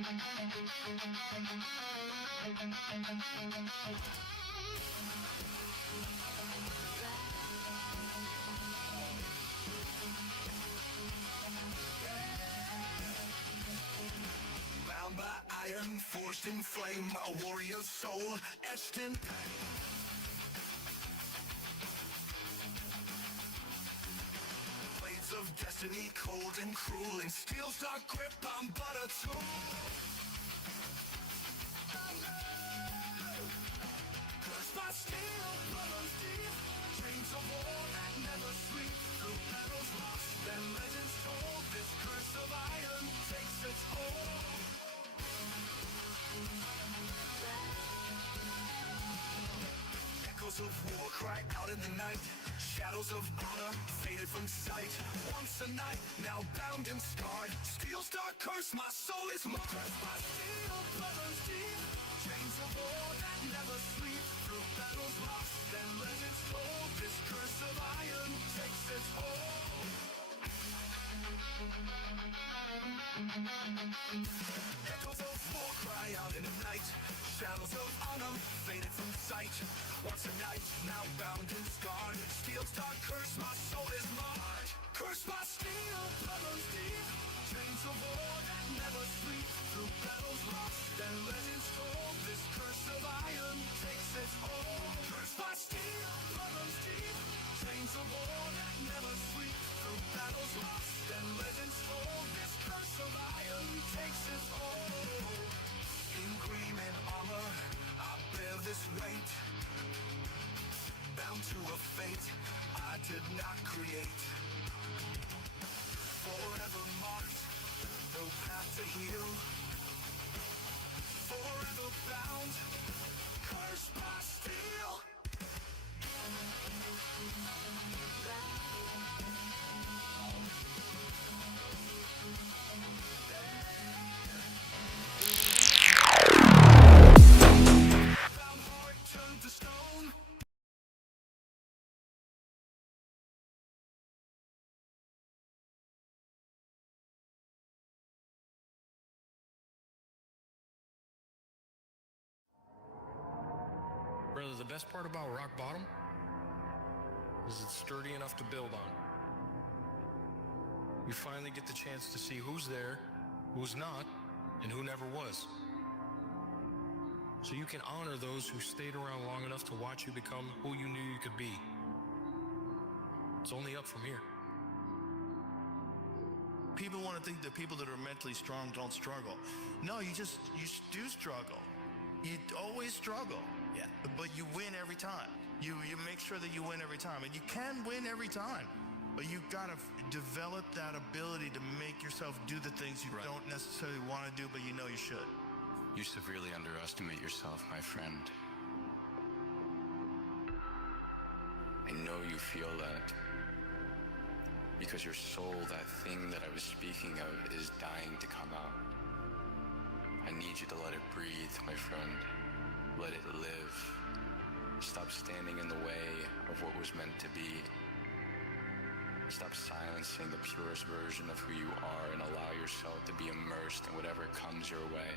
Bound by iron, forged in flame, a warrior's soul etched in pain. Blades of destiny, cold and cruel, in steel's dark grip, I'm but a tool. Cursed by steel, bloodless deep, chains of war that never sleep. Through battles lost, then legends told, this curse of iron takes its hold. Echoes of war cry out in the night. Shadows of honor faded from sight. Once a knight, now bound and scarred. Steel's dark curse, my soul is marred. Cursed by steel, bloodless deep, chains of war that never sleep. Through battles lost, then legends told, this curse of iron takes its hold. Echoes of war cry out in the night. Shadows of honor faded from sight. Once a knight, now bound and scarred. Steel's dark curse, my soul is marred. Cursed by steel, bloodless deep, chains of war that never sleep. Through battles lost, then legends told, this curse of iron takes its hold. Cursed by steel, bloodless deep, chains of war that never sleep. Through battles lost, then legends told, this curse of iron takes its hold. In gleaming armor, I bear this weight, bound to a fate I did not create. Forever marked, no path to heal. Forever bound, cursed by steel. Bound heart turned to stone. Brother, the best part about rock bottom is it's sturdy enough to build on. You finally get the chance to see who's there, who's not, and who never was. So you can honor those who stayed around long enough to watch you become who you knew you could be. It's only up from here. People want to think that people that are mentally strong don't struggle. No, you do struggle. You always struggle. Yeah. But you win every time. You make sure that you win every time. And you can win every time. But you gotta develop that ability to make yourself do the things you don't necessarily want to do, but you know you should. You severely underestimate yourself, my friend. I know you feel that. Because your soul, that thing that I was speaking of, is dying to come out. I need you to let it breathe, my friend. Let it live. Stop standing in the way of what was meant to be. Stop silencing the purest version of who you are and allow yourself to be immersed in whatever comes your way.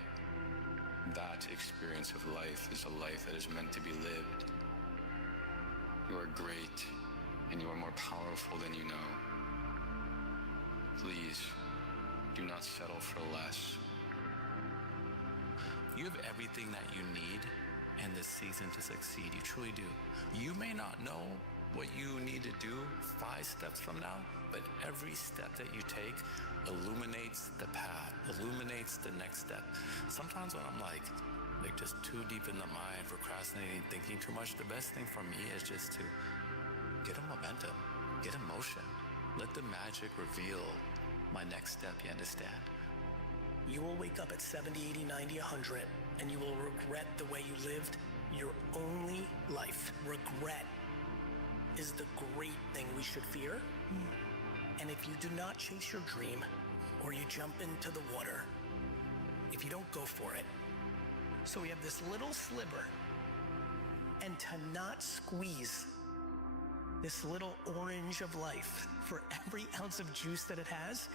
That experience of life is a life that is meant to be lived. You are great, and you are more powerful than you know. Please, do not settle for less. You have everything that you need in this season to succeed. You truly do. You may not know what you need to do 5 steps from now, but every step that you take illuminates the path, illuminates the next step. Sometimes when I'm like just too deep in the mind, procrastinating, thinking too much, the best thing for me is just to get a momentum, get in motion. Let the magic reveal my next step, you understand? You will wake up at 70, 80, 90, 100, and you will regret the way you lived your only life. Regret is the great thing we should fear. And if you do not chase your dream, or you jump into the water, if you don't go for it. So we have this little sliver, and to not squeeze this little orange of life for every ounce of juice that it has,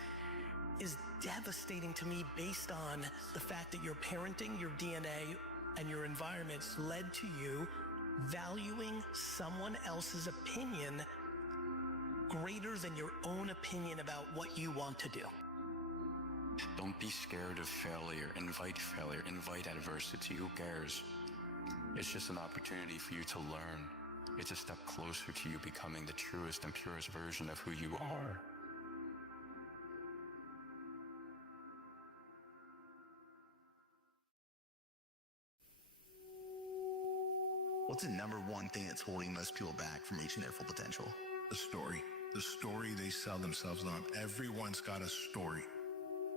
is devastating to me based on the fact that your parenting, your DNA, and your environments led to you valuing someone else's opinion greater than your own opinion about what you want to do. Don't be scared of failure. Invite adversity. Who cares? It's just an opportunity for you to learn. It's a step closer to you becoming the truest and purest version of who you are. What's the number one thing that's holding most people back from reaching their full potential? The story. The story they sell themselves on. Everyone's got a story.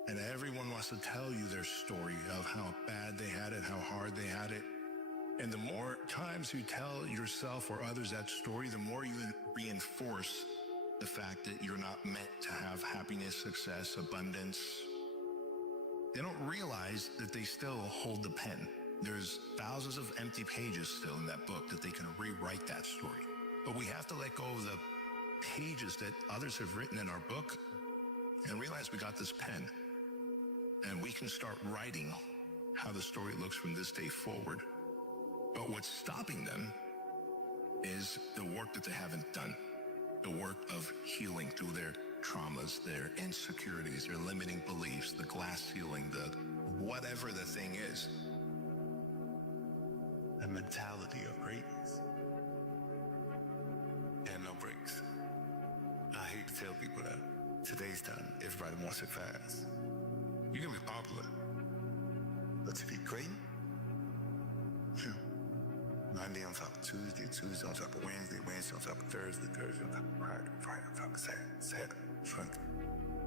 And everyone wants to tell you their story of how bad they had it, how hard they had it. And the more times you tell yourself or others that story, the more you reinforce the fact that you're not meant to have happiness, success, abundance. They don't realize that they still hold the pen. There's thousands of empty pages still in that book that they can rewrite that story. But we have to let go of the pages that others have written in our book and realize we got this pen. And we can start writing how the story looks from this day forward. But what's stopping them is the work that they haven't done. The work of healing through their traumas, their insecurities, their limiting beliefs, the glass ceiling, the whatever the thing is. A mentality of greatness. And no breaks. I hate to tell people that. Today's time, everybody wants it fast. You can be popular. But to be great? Monday on top of Tuesday, Tuesday on top of Wednesday, Wednesday on top of Thursday, Thursday on top of Friday, Friday on top of Saturday, Saturday, Sunday.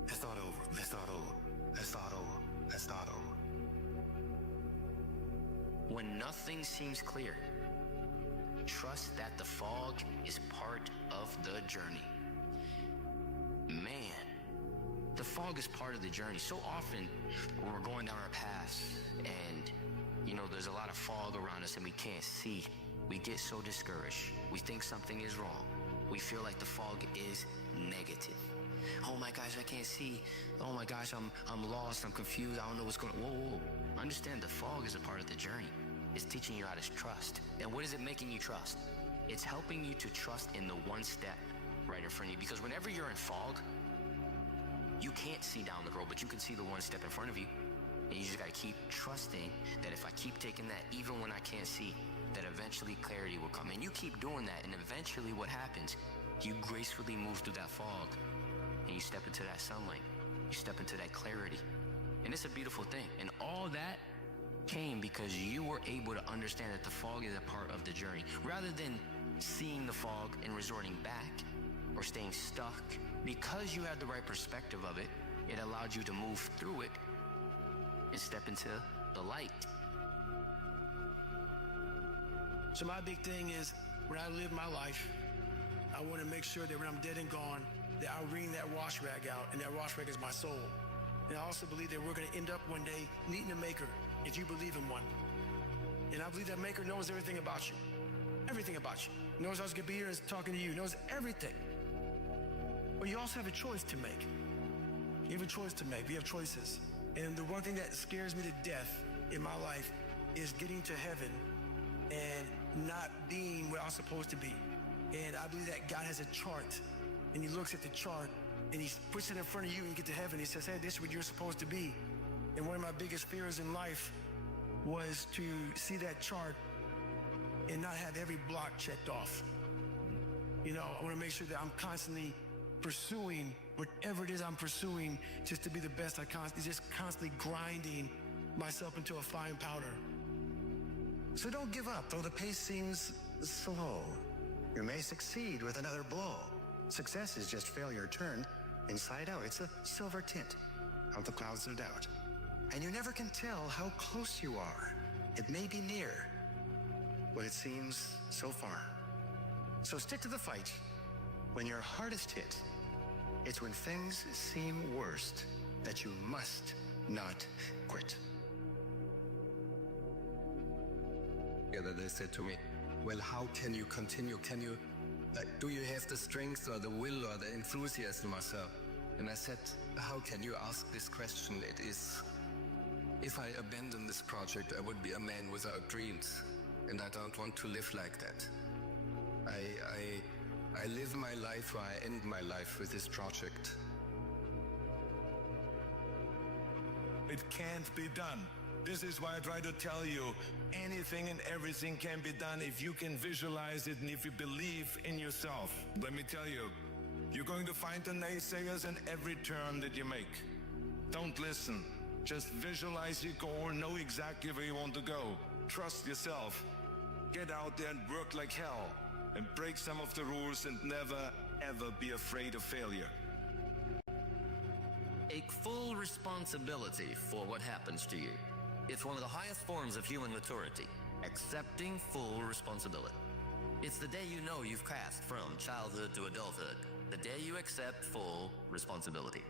Let's start over. Let's start over. Let's start over. Let's start over. When nothing seems clear, trust that the fog is part of the journey. Man, the fog is part of the journey. So often when we're going down our paths and, there's a lot of fog around us and we can't see, we get so discouraged. We think something is wrong. We feel like the fog is negative. Oh my gosh, I can't see. Oh my gosh, I'm lost. I'm confused. I don't know what's going on. Whoa. Understand the fog is a part of the journey. It's teaching you how to trust. And what is it making you trust? It's helping you to trust in the one step right in front of you. Because whenever you're in fog, you can't see down the road, but you can see the one step in front of you. And you just got to keep trusting that if I keep taking that, even when I can't see, that eventually clarity will come. And you keep doing that, and eventually what happens, you gracefully move through that fog, and you step into that sunlight. You step into that clarity. And it's a beautiful thing. And all that came because you were able to understand that the fog is a part of the journey. Rather than seeing the fog and resorting back or staying stuck, because you had the right perspective of it, it allowed you to move through it and step into the light. So my big thing is, when I live my life, I want to make sure that when I'm dead and gone, that I wring that wash rag out, and that wash rag is my soul. And I also believe that we're going to end up one day meeting a maker, if you believe in one. And I believe that maker knows everything about you. Everything about you. Knows I was going to be here and talking to you. Knows everything. But you also have a choice to make. You have a choice to make. We have choices. And the one thing that scares me to death in my life is getting to heaven and not being what I'm supposed to be. And I believe that God has a chart, and he looks at the chart and he puts it in front of you and you get to heaven. He says, hey, this is what you're supposed to be. And one of my biggest fears in life was to see that chart and not have every block checked off. I want to make sure that I'm constantly pursuing whatever it is I'm pursuing, just to be the best I can, just constantly grinding myself into a fine powder. So don't give up, though the pace seems slow. You may succeed with another blow. Success is just failure turned inside out. It's a silver tint out the clouds of doubt. And you never can tell how close you are. It may be near, but it seems so far. So stick to the fight when you're hardest hit. It's when things seem worst that you must not quit. They said to me, well, how can you continue? Do you have the strength or the will or the enthusiasm myself? And I said, how can you ask this question? It is, if I abandon this project, I would be a man without dreams. And I don't want to live like that. I live my life, or I end my life with this project. It can't be done. This is why I try to tell you, anything and everything can be done if you can visualize it and if you believe in yourself. Let me tell you, you're going to find the naysayers in every turn that you make. Don't listen. Just visualize your goal, know exactly where you want to go. Trust yourself. Get out there and work like hell. And break some of the rules and never, ever be afraid of failure. Take full responsibility for what happens to you. It's one of the highest forms of human maturity. Accepting full responsibility. It's the day you know you've passed from childhood to adulthood. The day you accept full responsibility.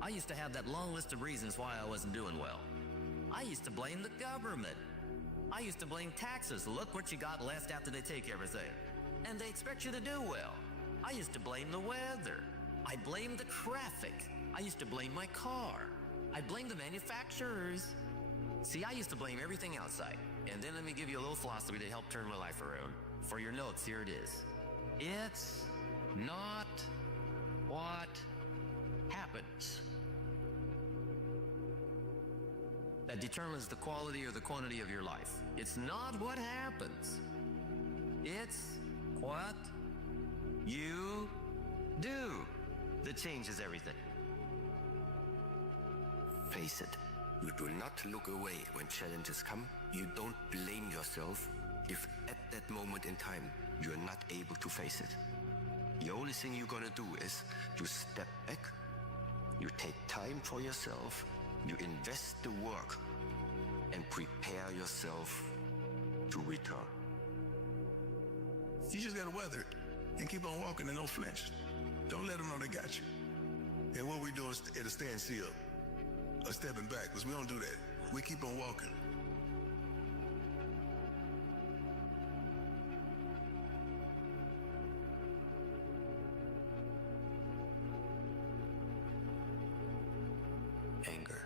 I used to have that long list of reasons why I wasn't doing well. I used to blame the government. I used to blame taxes. Look what you got left after they take everything. And they expect you to do well. I used to blame the weather. I blamed the traffic. I used to blame my car. I blamed the manufacturers. See, I used to blame everything outside. And then let me give you a little philosophy to help turn my life around. For your notes, here it is. It's not what happens that determines the quality or the quantity of your life. It's not what happens. It's what you do that changes everything. Face it. You do not look away when challenges come. You don't blame yourself if at that moment in time you're not able to face it. The only thing you're gonna do is you step back, you take time for yourself, you invest the work, and prepare yourself to return. You just gotta weather it and keep on walking and don't flinch. Don't let them know they got you. And what we do is at a standstill, or stepping back, because we don't do that. We keep on walking. Anger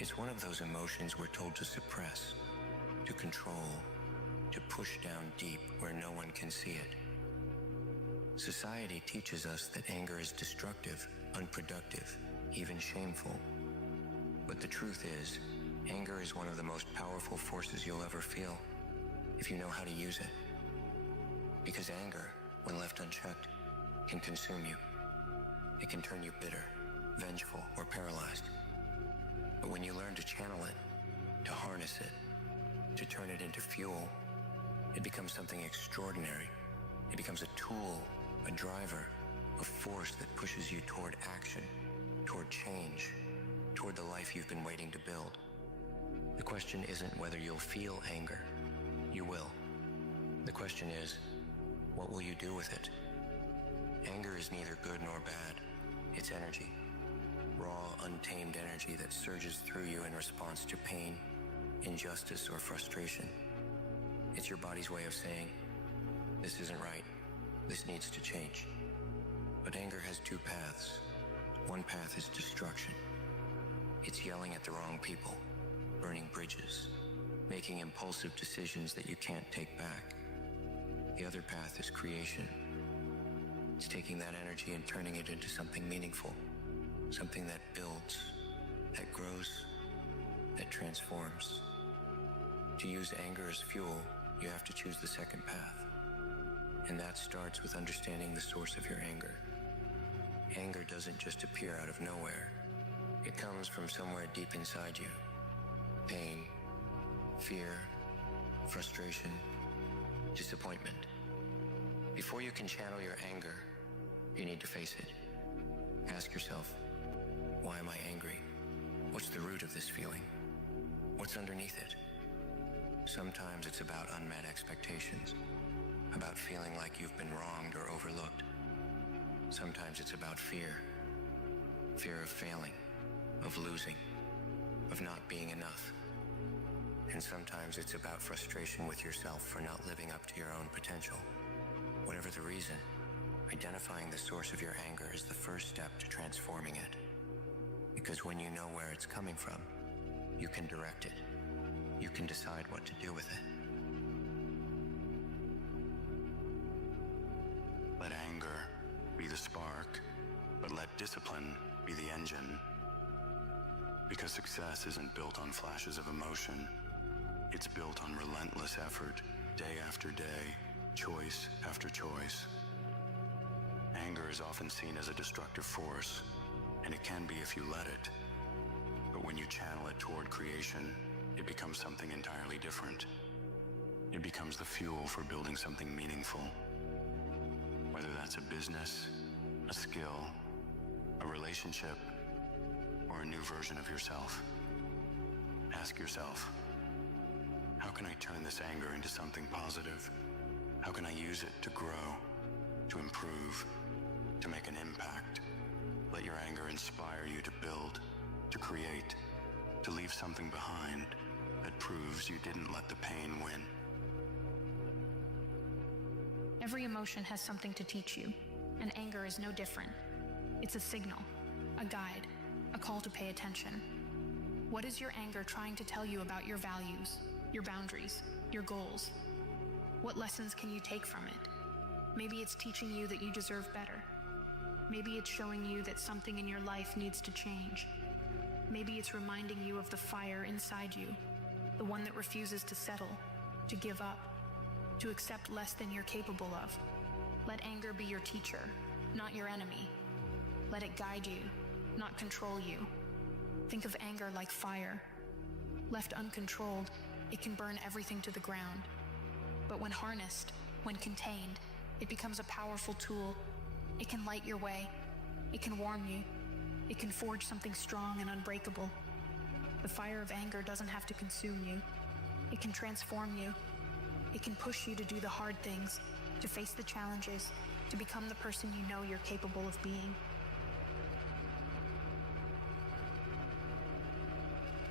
is one of those emotions we're told to suppress, to control, to push down deep where no one can see it. Society teaches us that anger is destructive, unproductive, even shameful. But the truth is, anger is one of the most powerful forces you'll ever feel, if you know how to use it. Because anger, when left unchecked, can consume you. It can turn you bitter, vengeful, or paralyzed. But when you learn to channel it, to harness it, to turn it into fuel, it becomes something extraordinary. It becomes a tool, a driver, a force that pushes you toward action, toward change, toward the life you've been waiting to build. The question isn't whether you'll feel anger. You will. The question is, what will you do with it? Anger is neither good nor bad. It's energy. Raw, untamed energy that surges through you in response to pain, injustice, or frustration. It's your body's way of saying, this isn't right. This needs to change. But anger has two paths. One path is destruction. It's yelling at the wrong people, burning bridges, making impulsive decisions that you can't take back. The other path is creation. It's taking that energy and turning it into something meaningful, something that builds, that grows, that transforms. To use anger as fuel, you have to choose the second path. And that starts with understanding the source of your anger. Anger doesn't just appear out of nowhere. It comes from somewhere deep inside you. Pain, fear, frustration, disappointment. Before you can channel your anger, you need to face it. Ask yourself, why am I angry? What's the root of this feeling? What's underneath it? Sometimes it's about unmet expectations, about feeling like you've been wronged or overlooked. Sometimes it's about fear. Fear of failing, of losing, of not being enough. And sometimes it's about frustration with yourself for not living up to your own potential. Whatever the reason, Identifying the source of your anger is the first step to transforming it. Because when you know where it's coming from, you can direct it. You can decide what to do with it. Let anger be the spark, but let discipline be the engine. Because success isn't built on flashes of emotion. It's built on relentless effort, day after day, choice after choice. Anger is often seen as a destructive force, and it can be if you let it. But when you channel it toward creation, it becomes something entirely different. It becomes the fuel for building something meaningful. Whether that's a business, a skill, a relationship, or a new version of yourself. Ask yourself, how can I turn this anger into something positive? How can I use it to grow, to improve, to make an impact? Let your anger inspire you to build, to create, to leave something behind that proves you didn't let the pain win. Every emotion has something to teach you, and anger is no different. It's a signal, a guide, a call to pay attention. What is your anger trying to tell you about your values, your boundaries, your goals? What lessons can you take from it? Maybe it's teaching you that you deserve better. Maybe it's showing you that something in your life needs to change. Maybe it's reminding you of the fire inside you, the one that refuses to settle, to give up, to accept less than you're capable of. Let anger be your teacher, not your enemy. Let it guide you, not control you. Think of anger like fire. Left uncontrolled, it can burn everything to the ground. But when harnessed, when contained, it becomes a powerful tool. It can light your way. It can warm you. It can forge something strong and unbreakable. The fire of anger doesn't have to consume you. It can transform you. It can push you to do the hard things, to face the challenges, to become the person you know you're capable of being.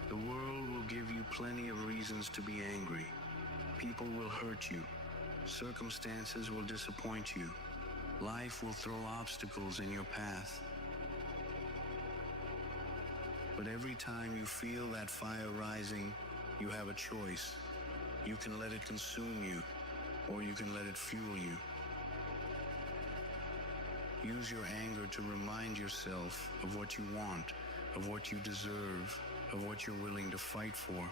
The world will give you plenty of reasons to be angry. People will hurt you. Circumstances will disappoint you. Life will throw obstacles in your path. But every time you feel that fire rising, you have a choice. You can let it consume you, or you can let it fuel you. Use your anger to remind yourself of what you want, of what you deserve, of what you're willing to fight for.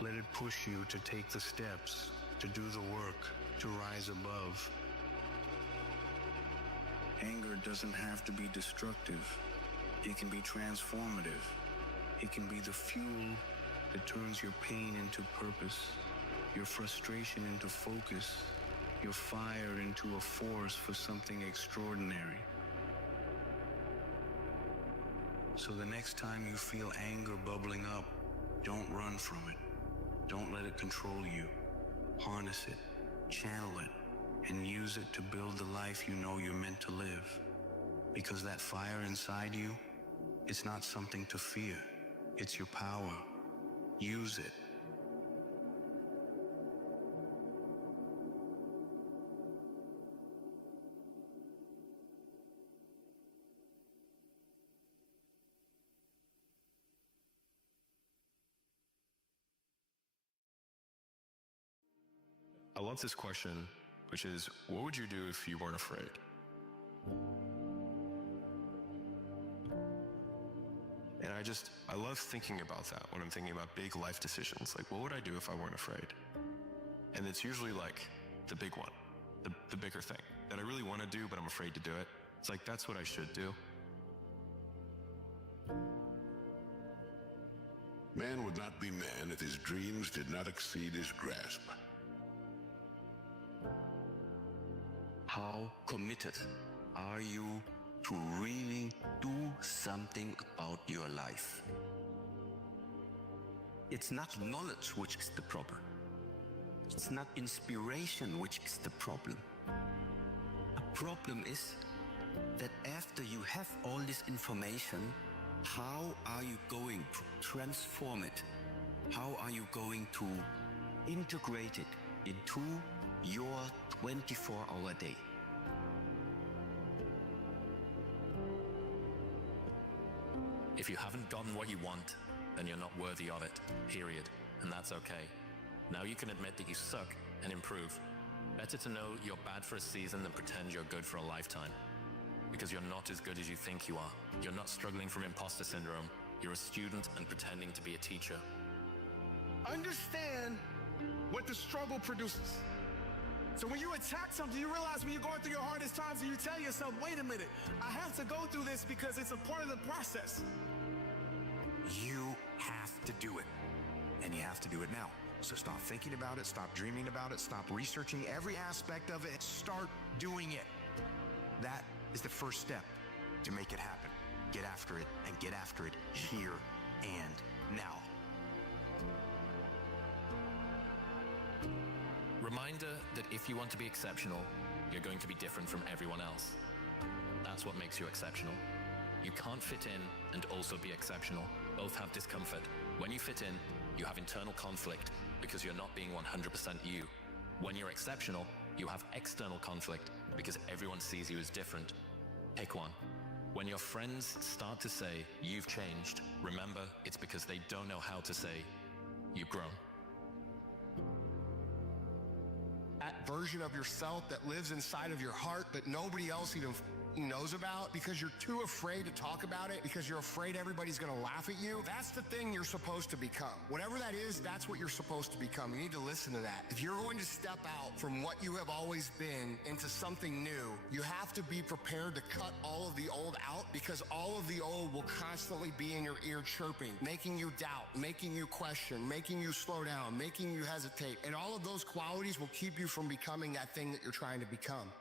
Let it push you to take the steps, to do the work, to rise above. Anger doesn't have to be destructive. It can be transformative. It can be the fuel that turns your pain into purpose, your frustration into focus, your fire into a force for something extraordinary. So the next time you feel anger bubbling up, don't run from it. Don't let it control you. Harness it, channel it, and use it to build the life you know you're meant to live. Because that fire inside you, it's not something to fear. It's your power. Use it. I love this question, which is, what would you do if you weren't afraid? And I love thinking about that when I'm thinking about big life decisions. Like, what would I do if I weren't afraid? And it's usually like the big one, the bigger thing that I really want to do, but I'm afraid to do it. It's like, that's what I should do. Man would not be man if his dreams did not exceed his grasp. How committed are you to really do something about your life? It's not knowledge which is the problem. It's not inspiration which is the problem. The problem is that after you have all this information, how are you going to transform it? How are you going to integrate it into your 24-hour day. If you haven't gotten what you want, then you're not worthy of it, period. And that's okay. Now you can admit that you suck and improve. Better to know you're bad for a season than pretend you're good for a lifetime. Because you're not as good as you think you are. You're not struggling from imposter syndrome. You're a student and pretending to be a teacher. Understand what the struggle produces. So when you attack something, you realize when you're going through your hardest times and you tell yourself, wait a minute, I have to go through this because it's a part of the process. You have to do it. And you have to do it now. So stop thinking about it, stop dreaming about it, stop researching every aspect of it, start doing it. That is the first step to make it happen. Get after it, and get after it here and now. Reminder that if you want to be exceptional, you're going to be different from everyone else. That's what makes you exceptional. You can't fit in and also be exceptional. Both have discomfort. When you fit in, you have internal conflict because you're not being 100% you. When you're exceptional, you have external conflict because everyone sees you as different. Pick one. When your friends start to say, you've changed, remember it's because they don't know how to say, you've grown. That version of yourself that lives inside of your heart that nobody else even knows about because you're too afraid to talk about it, because you're afraid everybody's gonna laugh at you. That's the thing you're supposed to become. Whatever that is, that's what you're supposed to become. You need to listen to that. If you're going to step out from what you have always been into something new, you have to be prepared to cut all of the old out, because all of the old will constantly be in your ear chirping, making you doubt, making you question, making you slow down, making you hesitate. And all of those qualities will keep you from becoming that thing that you're trying to become.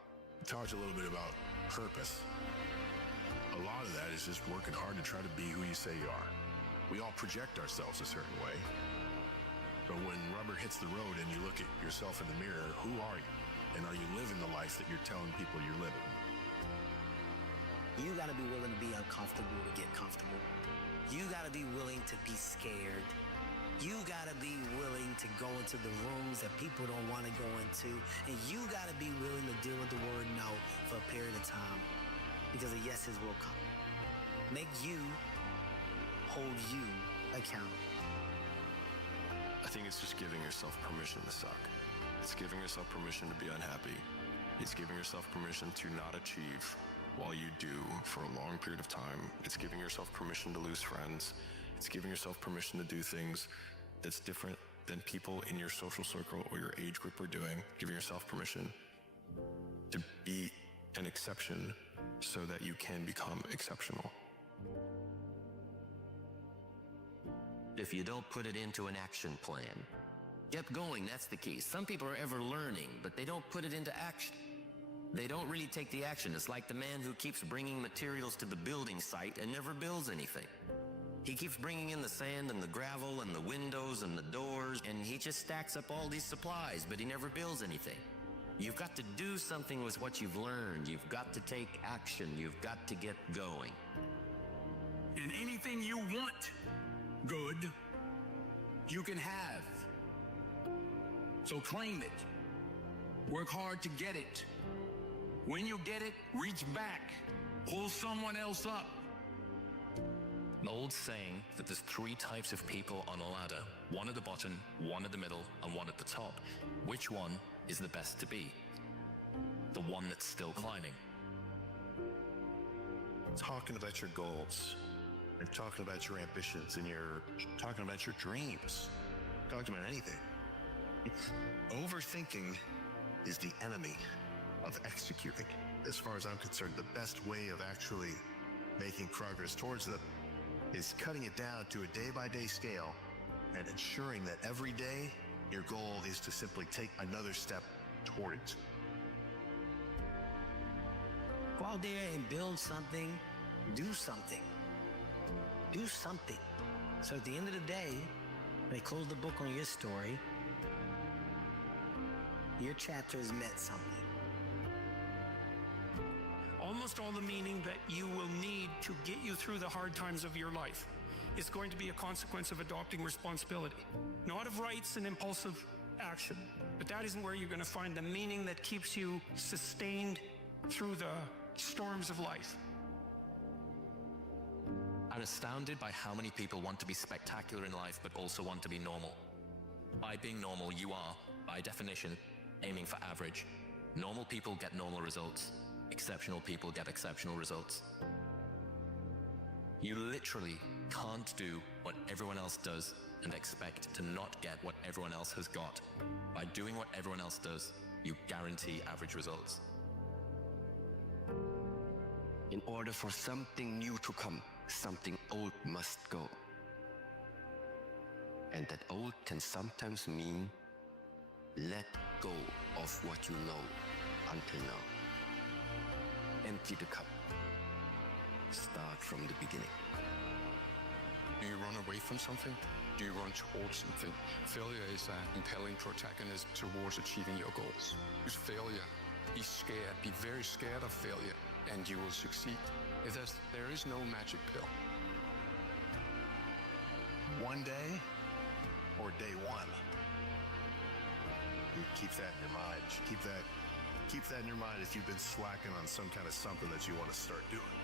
Talked a little bit about purpose. A lot of that is just working hard to try to be who you say you are. We all project ourselves a certain way. But when rubber hits the road and you look at yourself in the mirror, who are you? And are you living the life that you're telling people you're living? You gotta be willing to be uncomfortable to get comfortable. You gotta be willing to be scared. You gotta be willing to go into the rooms that people don't want to go into. And you gotta be willing to deal with the word no for a period of time, because the yeses will come. Make you hold you accountable. I think it's just giving yourself permission to suck. It's giving yourself permission to be unhappy. It's giving yourself permission to not achieve while you do for a long period of time. It's giving yourself permission to lose friends. It's giving yourself permission to do things that's different than people in your social circle or your age group are doing. Giving yourself permission to be an exception so that you can become exceptional. If you don't put it into an action plan, get going, that's the key. Some people are ever learning, but they don't put it into action. They don't really take the action. It's like the man who keeps bringing materials to the building site and never builds anything. He keeps bringing in the sand and the gravel and the windows and the doors, and he just stacks up all these supplies, but he never builds anything. You've got to do something with what you've learned. You've got to take action. You've got to get going. And anything you want good, you can have. So claim it. Work hard to get it. When you get it, reach back. Pull someone else up. An old saying that there's 3 types of people on a ladder. One at the bottom, one at the middle, and one at the top. Which one is the best to be? The one that's still climbing. Talking about your goals, and talking about your ambitions, and you're talking about your dreams, talking about anything. Overthinking is the enemy of executing. As far as I'm concerned, the best way of actually making progress towards them is cutting it down to a day-by-day scale and ensuring that every day your goal is to simply take another step toward it. Go out there and build something, do something. Do something. So at the end of the day, when they close the book on your story, your chapter has meant something. Almost all the meaning that you will need to get you through the hard times of your life is going to be a consequence of adopting responsibility, not of rights and impulsive action. But that isn't where you're going to find the meaning that keeps you sustained through the storms of life. I'm astounded by how many people want to be spectacular in life but also want to be normal. By being normal, you are, by definition, aiming for average. Normal people get normal results. Exceptional people get exceptional results. You literally can't do what everyone else does and expect to not get what everyone else has got. By doing what everyone else does, you guarantee average results. In order for something new to come, something old must go. And that old can sometimes mean let go of what you know until now. Empty the cup. Start from the beginning. Do you run away from something? Do you run towards something? Failure is an impelling protagonist towards achieving your goals. Use failure. Be scared. Be very scared of failure, and you will succeed. There is no magic pill. One day or day one? You keep that in your mind. Keep that in your mind if you've been slacking on some kind of something that you want to start doing.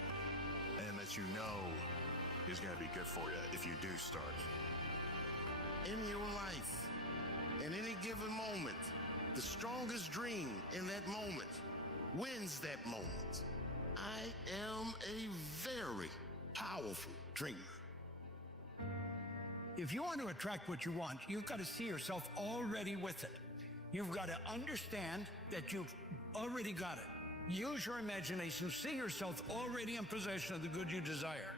And that you know is going to be good for you if you do start. In your life, in any given moment, the strongest dream in that moment wins that moment. I am a very powerful dreamer. If you want to attract what you want, you've got to see yourself already with it. You've got to understand that you've already got it. Use your imagination. See yourself already in possession of the good you desire.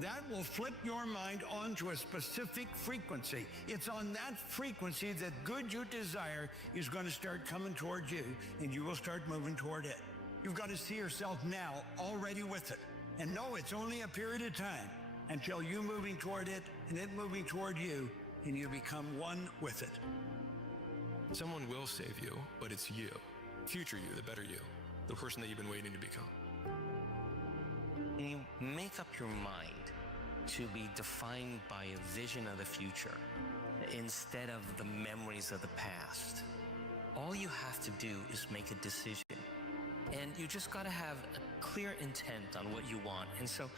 That will flip your mind onto a specific frequency. It's on that frequency that good you desire is going to start coming towards you, and you will start moving toward it. You've got to see yourself now already with it. And know it's only a period of time until you moving toward it and it moving toward you, and you become one with it. Someone will save you, but it's you. Future you, the better you. The person that you've been waiting to become. You make up your mind to be defined by a vision of the future instead of the memories of the past. All you have to do is make a decision. And you just got to have a clear intent on what you want. And so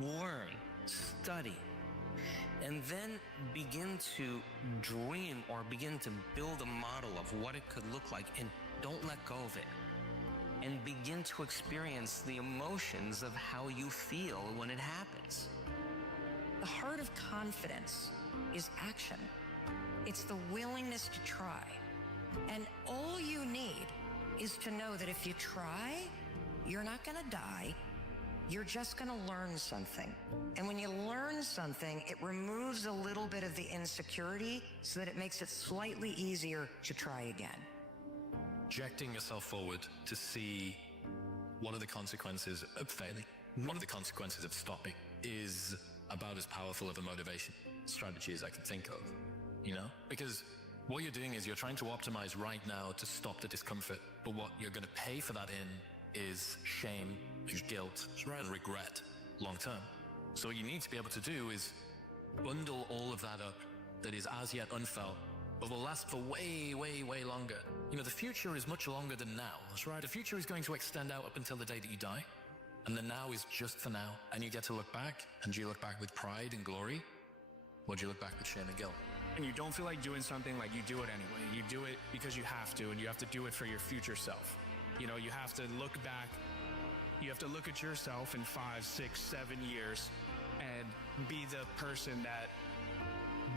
learn, study, and then begin to dream or begin to build a model of what it could look like, and don't let go of it. And begin to experience the emotions of how you feel when it happens. The heart of confidence is action. It's the willingness to try. And all you need is to know that if you try, you're not going to die. You're just going to learn something. And when you learn something, it removes a little bit of the insecurity so that it makes it slightly easier to try again. Projecting yourself forward to see what are the consequences of failing, what are the consequences of stopping, is about as powerful of a motivation strategy as I can think of, you know? Because what you're doing is you're trying to optimize right now to stop the discomfort, but what you're going to pay for that in is shame, guilt, and regret long term. So what you need to be able to do is bundle all of that up that is as yet unfelt, but will last for way, way, way longer. You know, the future is much longer than now. That's right. The future is going to extend out up until the day that you die. And the now is just for now. And you get to look back. And do you look back with pride and glory? Or do you look back with shame and guilt? And you don't feel like doing something, like you do it anyway. You do it because you have to, and you have to do it for your future self. You know, you have to look back. You have to look at yourself in 5, 6, 7 years and be the person that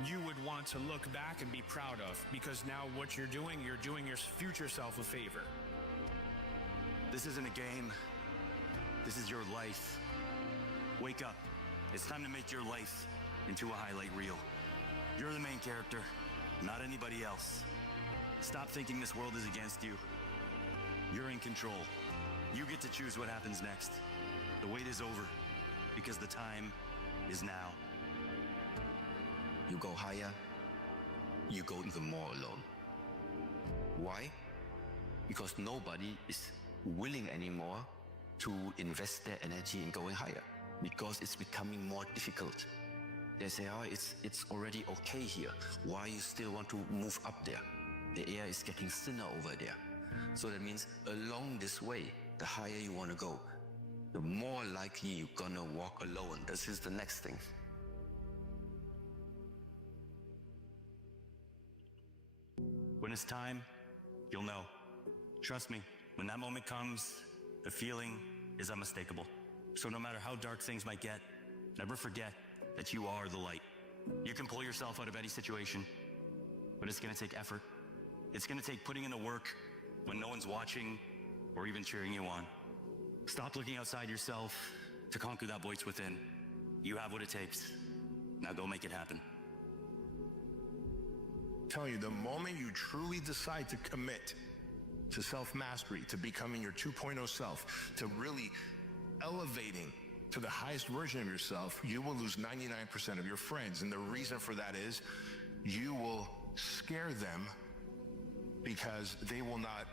you would want to look back and be proud of, because now what you're doing your future self a favor. This isn't a game. This is your life. Wake up. It's time to make your life into a highlight reel. You're the main character, not anybody else. Stop thinking this world is against you. You're in control. You get to choose what happens next. The wait is over, because the time is now. You go higher, you go even more alone. Why? Because nobody is willing anymore to invest their energy in going higher, because it's becoming more difficult. They say, oh, it's already okay here. Why you still want to move up there? The air is getting thinner over there. So that means along this way, the higher you want to go, the more likely you're gonna walk alone. This is the next thing. When it's time, you'll know. Trust me, when that moment comes, the feeling is unmistakable. So no matter how dark things might get, never forget that you are the light. You can pull yourself out of any situation, but it's gonna take effort. It's gonna take putting in the work when no one's watching or even cheering you on. Stop looking outside yourself to conquer that voice within. You have what it takes. Now go make it happen. Tell you, the moment you truly decide to commit to self-mastery, to becoming your 2.0 self, to really elevating to the highest version of yourself, you will lose 99% of your friends. And the reason for that is you will scare them because they will not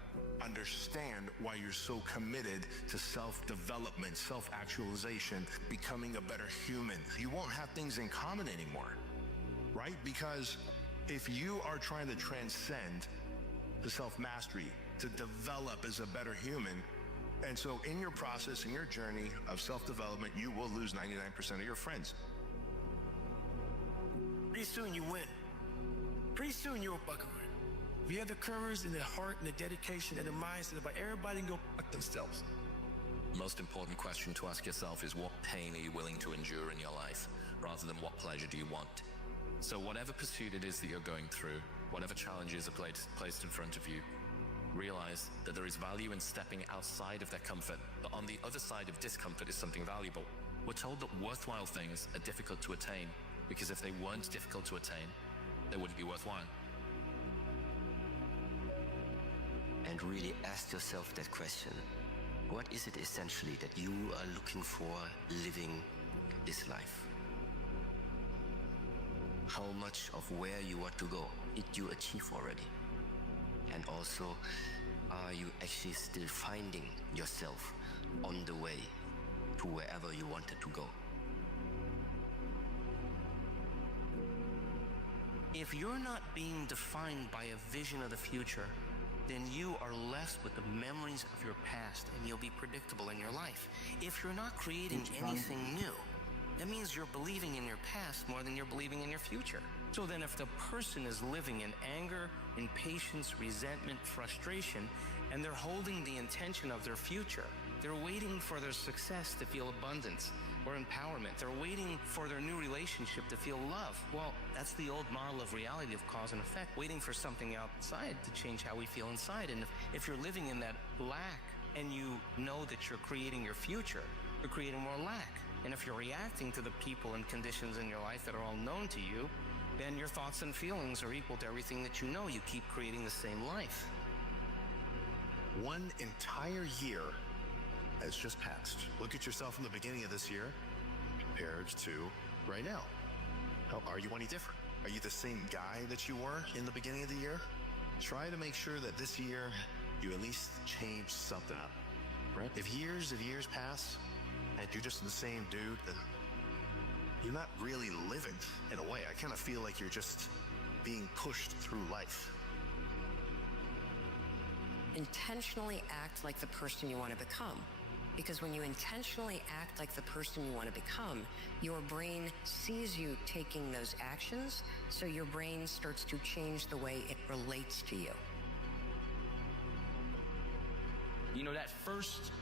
understand why you're so committed to self-development, self-actualization, becoming a better human. You won't have things in common anymore, right? Because if you are trying to transcend to self-mastery, to develop as a better human, and so in your process, in your journey of self-development, you will lose 99% of your friends. Pretty soon you win. Pretty soon you're a buckaroo. If you have the courage and the heart and the dedication and the mindset about everybody can go fuck themselves. Most important question to ask yourself is what pain are you willing to endure in your life, rather than what pleasure do you want? So whatever pursuit it is that you're going through, whatever challenges are placed in front of you, realize that there is value in stepping outside of their comfort, but on the other side of discomfort is something valuable. We're told that worthwhile things are difficult to attain, because if they weren't difficult to attain, they wouldn't be worthwhile. And really ask yourself that question. What is it essentially that you are looking for living this life? How much of where you want to go did you achieve already? And also, are you actually still finding yourself on the way to wherever you wanted to go? If you're not being defined by a vision of the future, then you are left with the memories of your past and you'll be predictable in your life. If you're not creating anything new, that means you're believing in your past more than you're believing in your future. So then if the person is living in anger, impatience, resentment, frustration, and they're holding the intention of their future, they're waiting for their success to feel abundance or empowerment. They're waiting for their new relationship to feel love. Well, that's the old model of reality of cause and effect, waiting for something outside to change how we feel inside. And if you're living in that lack and you know that you're creating your future, you're creating more lack. And if you're reacting to the people and conditions in your life that are all known to you, then your thoughts and feelings are equal to everything that you know. You keep creating the same life. One entire year has just passed. Look at yourself from the beginning of this year compared to right now. How are you any different? Are you the same guy that you were in the beginning of the year? Try to make sure that this year you at least change something up, right? If years pass and you're just the same dude, then you're not really living in a way. I kind of feel like you're just being pushed through life. Intentionally act like the person you want to become. Because when you intentionally act like the person you want to become, your brain sees you taking those actions, so your brain starts to change the way it relates to you. You know, that first,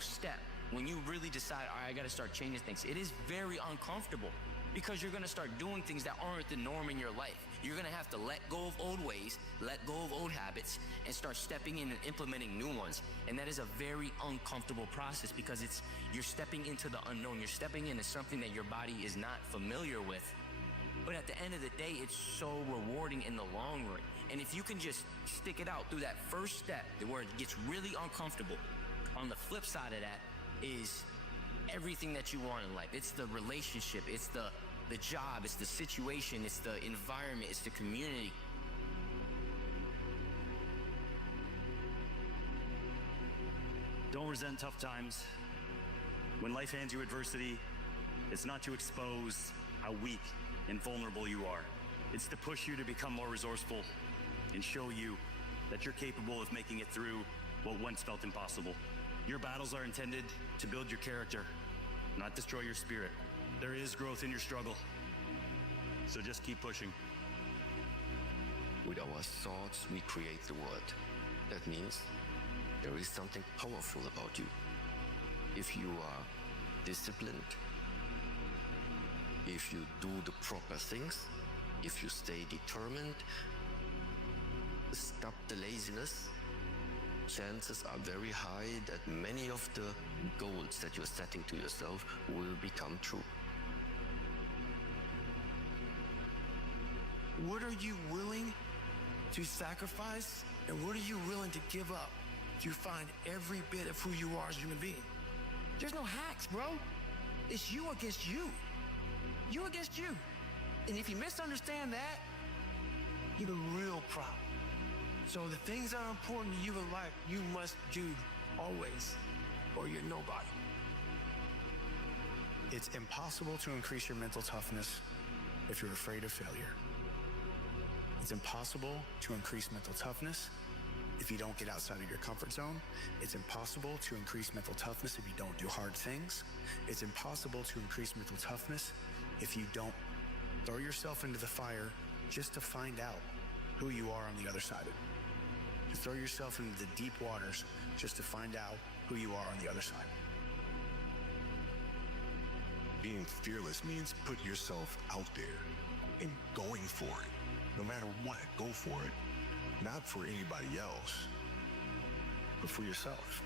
step, when you really decide, all right, I got to start changing things, it is very uncomfortable because you're going to start doing things that aren't the norm in your life. You're going to have to let go of old ways, let go of old habits, and start stepping in and implementing new ones. And that is a very uncomfortable process because you're stepping into the unknown. You're stepping into something that your body is not familiar with. But at the end of the day, it's so rewarding in the long run. And if you can just stick it out through that first step where it gets really uncomfortable, on the flip side of that is everything that you want in life. It's the relationship, it's the job, it's the situation, it's the environment, it's the community. Don't resent tough times. When life hands you adversity, it's not to expose how weak and vulnerable you are. It's to push you to become more resourceful, and show you that you're capable of making it through what once felt impossible. Your battles are intended to build your character, not destroy your spirit. There is growth in your struggle, so just keep pushing. With our thoughts, we create the world. That means there is something powerful about you. If you are disciplined, if you do the proper things, if you stay determined, stop the laziness, chances are very high that many of the goals that you're setting to yourself will become true. What are you willing to sacrifice, and what are you willing to give up to find every bit of who you are as a human being? There's no hacks, bro. It's you against you. You against you. And if you misunderstand that, you have a real problem. So the things that are important to you in life, you must do always, or you're nobody. It's impossible to increase your mental toughness if you're afraid of failure. It's impossible to increase mental toughness if you don't get outside of your comfort zone. It's impossible to increase mental toughness if you don't do hard things. It's impossible to increase mental toughness if you don't throw yourself into the fire just to find out who you are on the other side of it. To throw yourself into the deep waters just to find out who you are on the other side. Being fearless means put yourself out there and going for it. No matter what, go for it. Not for anybody else, but for yourself.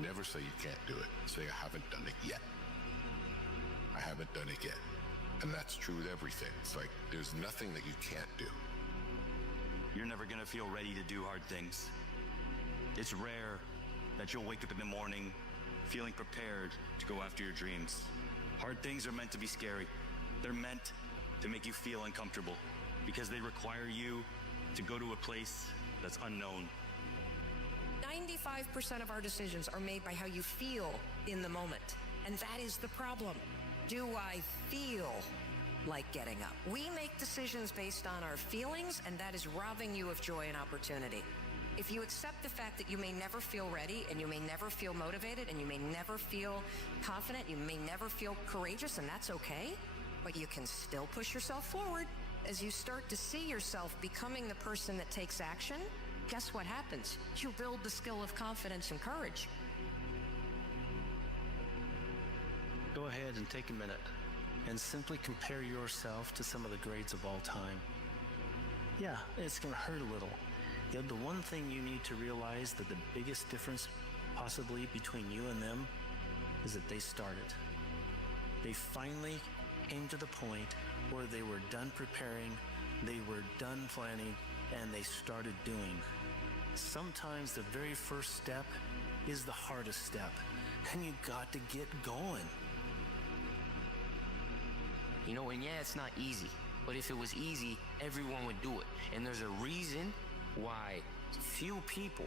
Never say you can't do it. Say, I haven't done it yet. I haven't done it yet. And that's true with everything. It's like, there's nothing that you can't do. You're never gonna feel ready to do hard things. It's rare that you'll wake up in the morning feeling prepared to go after your dreams. Hard things are meant to be scary. They're meant to make you feel uncomfortable because they require you to go to a place that's unknown. 95% of our decisions are made by how you feel in the moment. And that is the problem. Do I feel like getting up? We make decisions based on our feelings, and that is robbing you of joy and opportunity. If you accept the fact that you may never feel ready, and you may never feel motivated, and you may never feel confident, you may never feel courageous, and that's okay, but you can still push yourself forward. As you start to see yourself becoming the person that takes action, guess what happens? You build the skill of confidence and courage. Go ahead and take a minute and simply compare yourself to some of the greats of all time. Yeah, it's going to hurt a little. Yet the one thing you need to realize that the biggest difference possibly between you and them is that they started. They finally came to the point where they were done preparing, they were done planning, and they started doing. Sometimes the very first step is the hardest step, and you got to get going. You know, and yeah, it's not easy. But if it was easy, everyone would do it. And there's a reason why few people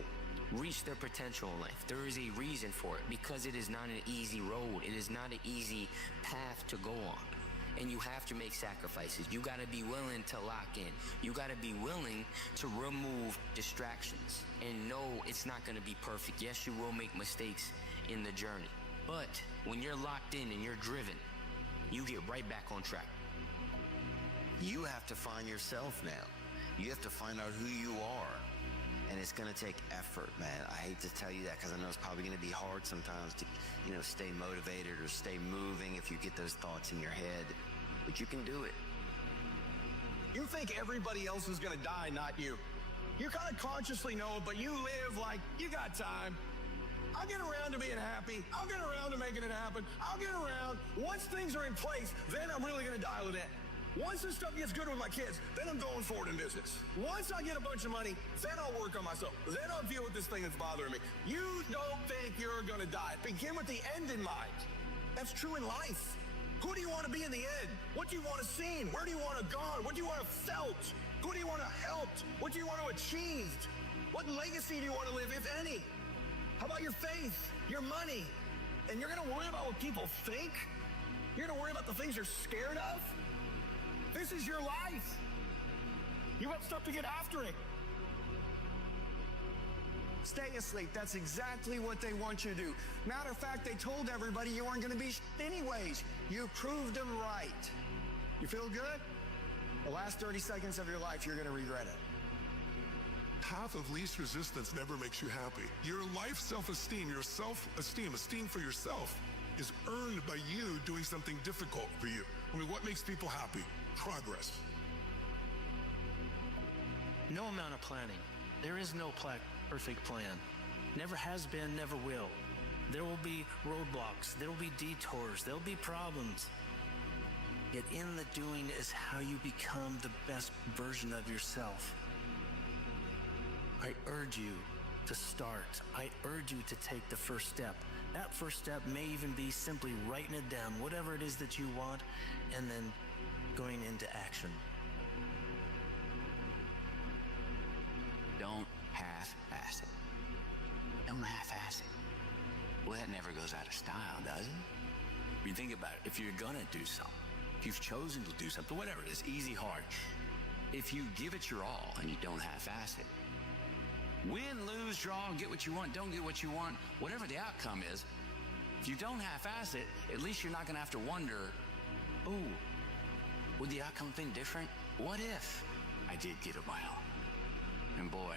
reach their potential in life. There is a reason for it, because it is not an easy road. It is not an easy path to go on. And you have to make sacrifices. You got to be willing to lock in. You got to be willing to remove distractions. And no, it's not going to be perfect. Yes, you will make mistakes in the journey. But when you're locked in and you're driven, you get right back on track. You have to find yourself now. You have to find out who you are. And it's going to take effort, man. I hate to tell you that because I know it's probably going to be hard sometimes to, stay motivated or stay moving if you get those thoughts in your head. But you can do it. You think everybody else is going to die, not you. You kind of consciously know it, but you live like you got time. I'll get around to being happy. I'll get around to making it happen. I'll get around. Once things are in place, then I'm really going to dial it in. Once this stuff gets good with my kids, then I'm going forward in business. Once I get a bunch of money, then I'll work on myself. Then I'll deal with this thing that's bothering me. You don't think you're going to die. Begin with the end in mind. That's true in life. Who do you want to be in the end? What do you want to see? Where do you want to go? What do you want to felt? Who do you want to help? What do you want to achieve? What legacy do you want to live, if any? How about your faith, your money? And you're going to worry about what people think? You're gonna worry about the things you're scared of? This is your life. You got stuff to get after it. Stay asleep. That's exactly what they want you to do. Matter of fact, they told everybody you weren't going to be anyways. You proved them right. You feel good? The last 30 seconds of your life, you're going to regret it. Path of least resistance never makes you happy. Your life self-esteem, your self-esteem, esteem for yourself, is earned by you doing something difficult for you. I mean, what makes people happy? Progress. No amount of planning. There is no perfect plan. Never has been, never will. There will be roadblocks. There will be detours. There will be problems. Yet in the doing is how you become the best version of yourself. I urge you to start. I urge you to take the first step. That first step may even be simply writing it down, whatever it is that you want, and then going into action. Don't half-ass it. Don't half-ass it. Well, that never goes out of style, does it? I mean, think about it. If you're gonna do something, if you've chosen to do something, whatever it is, easy, hard, if you give it your all And you don't half-ass it. win, lose, draw, get what you want, don't get what you want, whatever the outcome is, if you don't half-ass it, at least you're not gonna have to wonder, oh, would the outcome have been different? What if I did give it my all? And boy,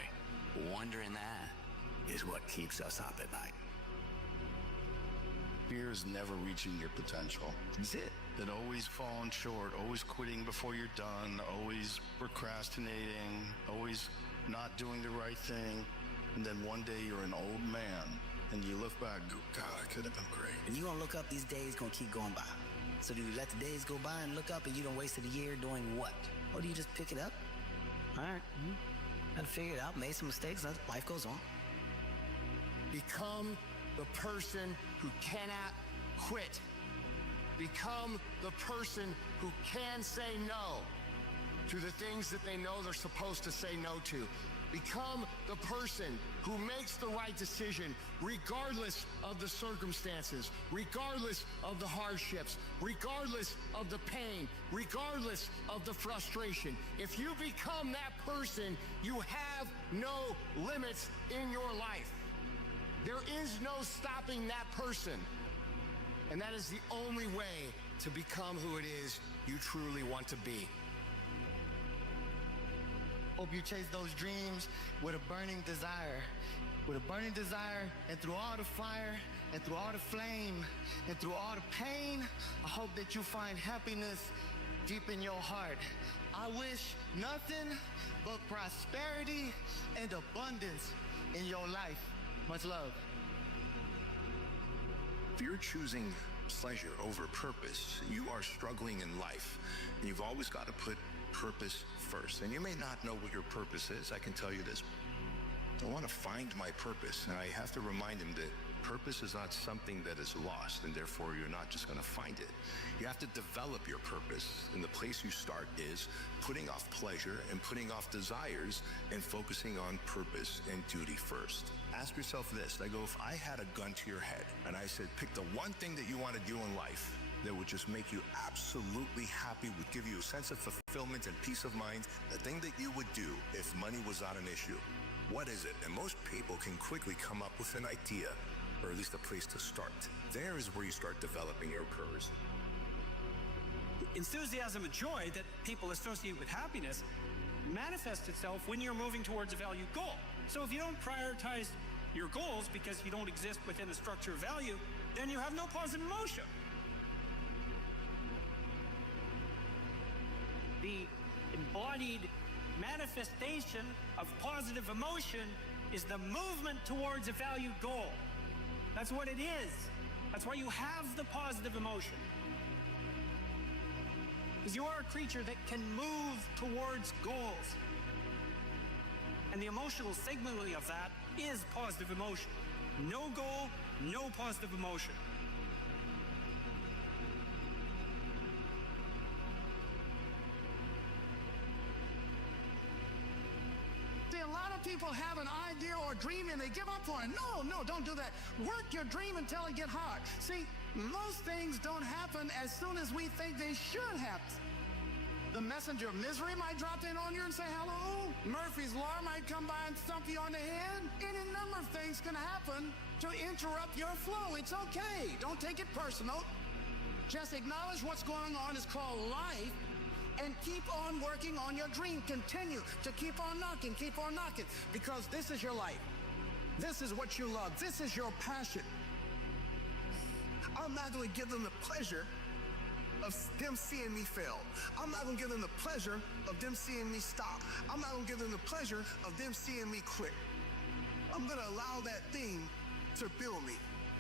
wondering that is what keeps us up at night. Fear is never reaching your potential. That's it. That always falling short, always quitting before you're done, always procrastinating, always not doing the right thing. And then one day you're an old man and you look back and go, God, I could have been great. And you're going to look up, these days going to keep going by. So do you let the days go by and look up and you done wasted a year doing what? Or do you just pick it up? All right. Gotta figure it out, made some mistakes, life goes on. Become the person who cannot quit. Become the person who can say no to the things that they know they're supposed to say no to. Become the person who makes the right decision regardless of the circumstances, regardless of the hardships, regardless of the pain, regardless of the frustration. If you become that person, you have no limits in your life. There is no stopping that person. And that is the only way to become who it is you truly want to be. Hope you chase those dreams with a burning desire. With a burning desire, and through all the fire, and through all the flame, and through all the pain, I hope that you find happiness deep in your heart. I wish nothing but prosperity and abundance in your life. Much love. If you're choosing pleasure over purpose, you are struggling in life. And you've always got to put purpose first. And you may not know what your purpose is. I can tell you this. I want to find my purpose. And I have to remind him that purpose is not something that is lost, and therefore you're not just going to find it. You have to develop your purpose. And the place you start is putting off pleasure and putting off desires and focusing on purpose and duty first. Ask yourself this. I go, if I had a gun to your head and I said, pick the one thing that you want to do in life that would just make you absolutely happy, would give you a sense of fulfillment and peace of mind, the thing that you would do if money was not an issue, what is it? And most people can quickly come up with an idea, or at least a place to start. There is where you start developing your purpose. Enthusiasm and joy that people associate with happiness manifests itself when you're moving towards a valued goal. So if you don't prioritize your goals because you don't exist within a structure of value, then you have no positive emotion. The embodied manifestation of positive emotion is the movement towards a valued goal. That's what it is. That's why you have the positive emotion. Because you are a creature that can move towards goals. And the emotional signaling of that is positive emotion. No goal, no positive emotion. See, a lot of people have an idea or dream and they give up on it. No, don't do that. Work your dream until it get hard. See, Most things don't happen as soon as we think they should happen. The messenger of misery might drop in on you and say hello. Murphy's Law might come by and thump you on the head. Any number of things can happen to interrupt your flow. It's okay. Don't take it personal. Just acknowledge what's going on is called life and keep on working on your dream. Continue to keep on knocking, because this is your life. This is what you love. This is your passion. I'm not going to give them the pleasure of them seeing me fail. I'm not going to give them the pleasure of them seeing me stop. I'm not going to give them the pleasure of them seeing me quit. I'm going to allow that thing to build me.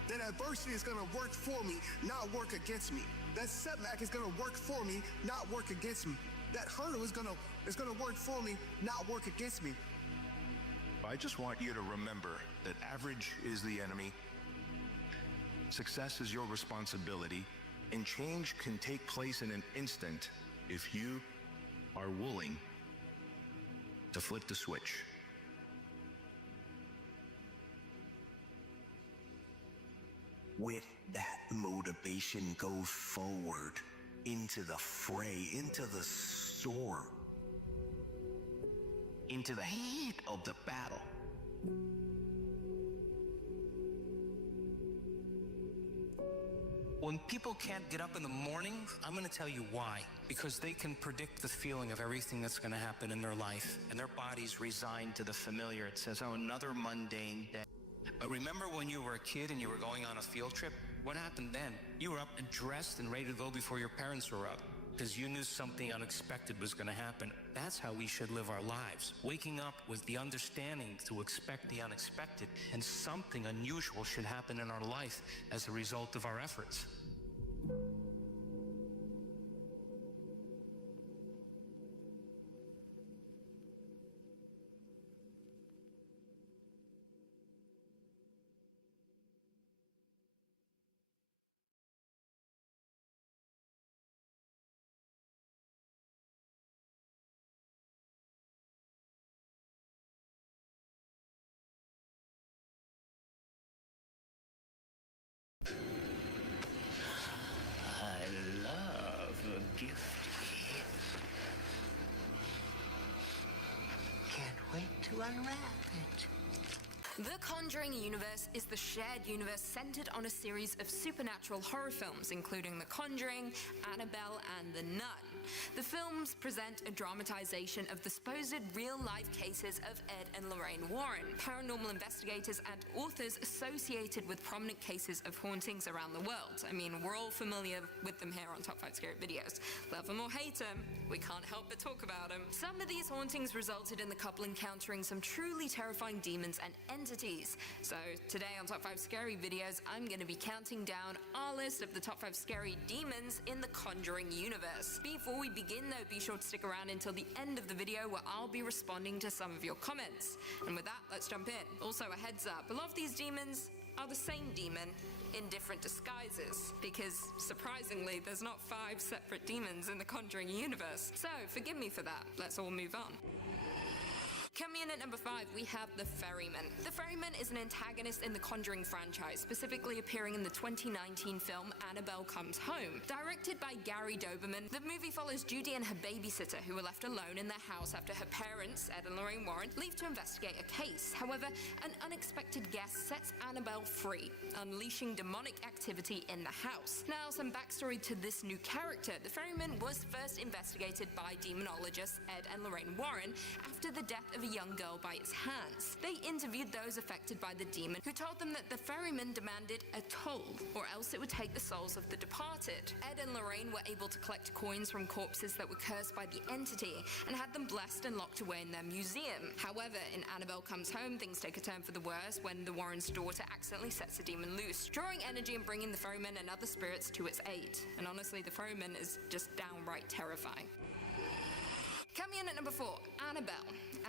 That adversity is going to work for me, not work against me. That setback is going to work for me, not work against me. That hurdle is going to work for me, not work against me. I just want you to remember that average is the enemy, success is your responsibility, and change can take place in an instant if you are willing to flip the switch. With that motivation, go forward into the fray, into the storm, into the heat of the battle. When people can't get up in the morning, I'm going to tell you why. Because they can predict the feeling of everything that's going to happen in their life, and their body's resigned to the familiar. It says, oh, another mundane day. But remember when you were a kid and you were going on a field trip? What happened then? You were up and dressed and ready to go before your parents were up, because you knew something unexpected was going to happen. That's how we should live our lives. Waking up with the understanding to expect the unexpected, and something unusual should happen in our life as a result of our efforts. I love a gift. Can't wait to unwrap it. The Conjuring universe is the shared universe centered on a series of supernatural horror films, including The Conjuring, Annabelle, and The Nun. The films present a dramatization of the supposed real-life cases of Ed and Lorraine Warren, paranormal investigators and authors associated with prominent cases of hauntings around the world. I mean, we're all familiar with them here on Top 5 Scary Videos. Love them or hate them, we can't help but talk about them. Some of these hauntings resulted in the couple encountering some truly terrifying demons and entities. So today on Top 5 Scary Videos, I'm going to be counting down our list of the top 5 scary demons in the Conjuring universe. Before we begin though, be sure to stick around until the end of the video where I'll be responding to some of your comments. And with that, let's jump in. Also a heads up, a lot of these demons are the same demon in different disguises, because surprisingly there's not 5 separate demons in the Conjuring universe. So forgive me for that, let's all move on. Coming in at number 5, we have the Ferryman. The Ferryman is an antagonist in the Conjuring franchise, specifically appearing in the 2019 film Annabelle Comes Home. Directed by Gary Doberman, the movie follows Judy and her babysitter, who are left alone in their house after her parents, Ed and Lorraine Warren, leave to investigate a case. However, an unexpected guest sets Annabelle free, unleashing demonic activity in the house. Now, some backstory to this new character. The Ferryman was first investigated by demonologists Ed and Lorraine Warren after the death of a young girl by its hands. They interviewed those affected by the demon, who told them that the Ferryman demanded a toll, or else it would take the souls of the departed. Ed and Lorraine were able to collect coins from corpses that were cursed by the entity, and had them blessed and locked away in their museum. However, in Annabelle Comes Home, things take a turn for the worse when the Warren's daughter accidentally sets the demon loose, drawing energy and bringing the Ferryman and other spirits to its aid. And honestly, the Ferryman is just downright terrifying. Coming in at number 4, Annabelle.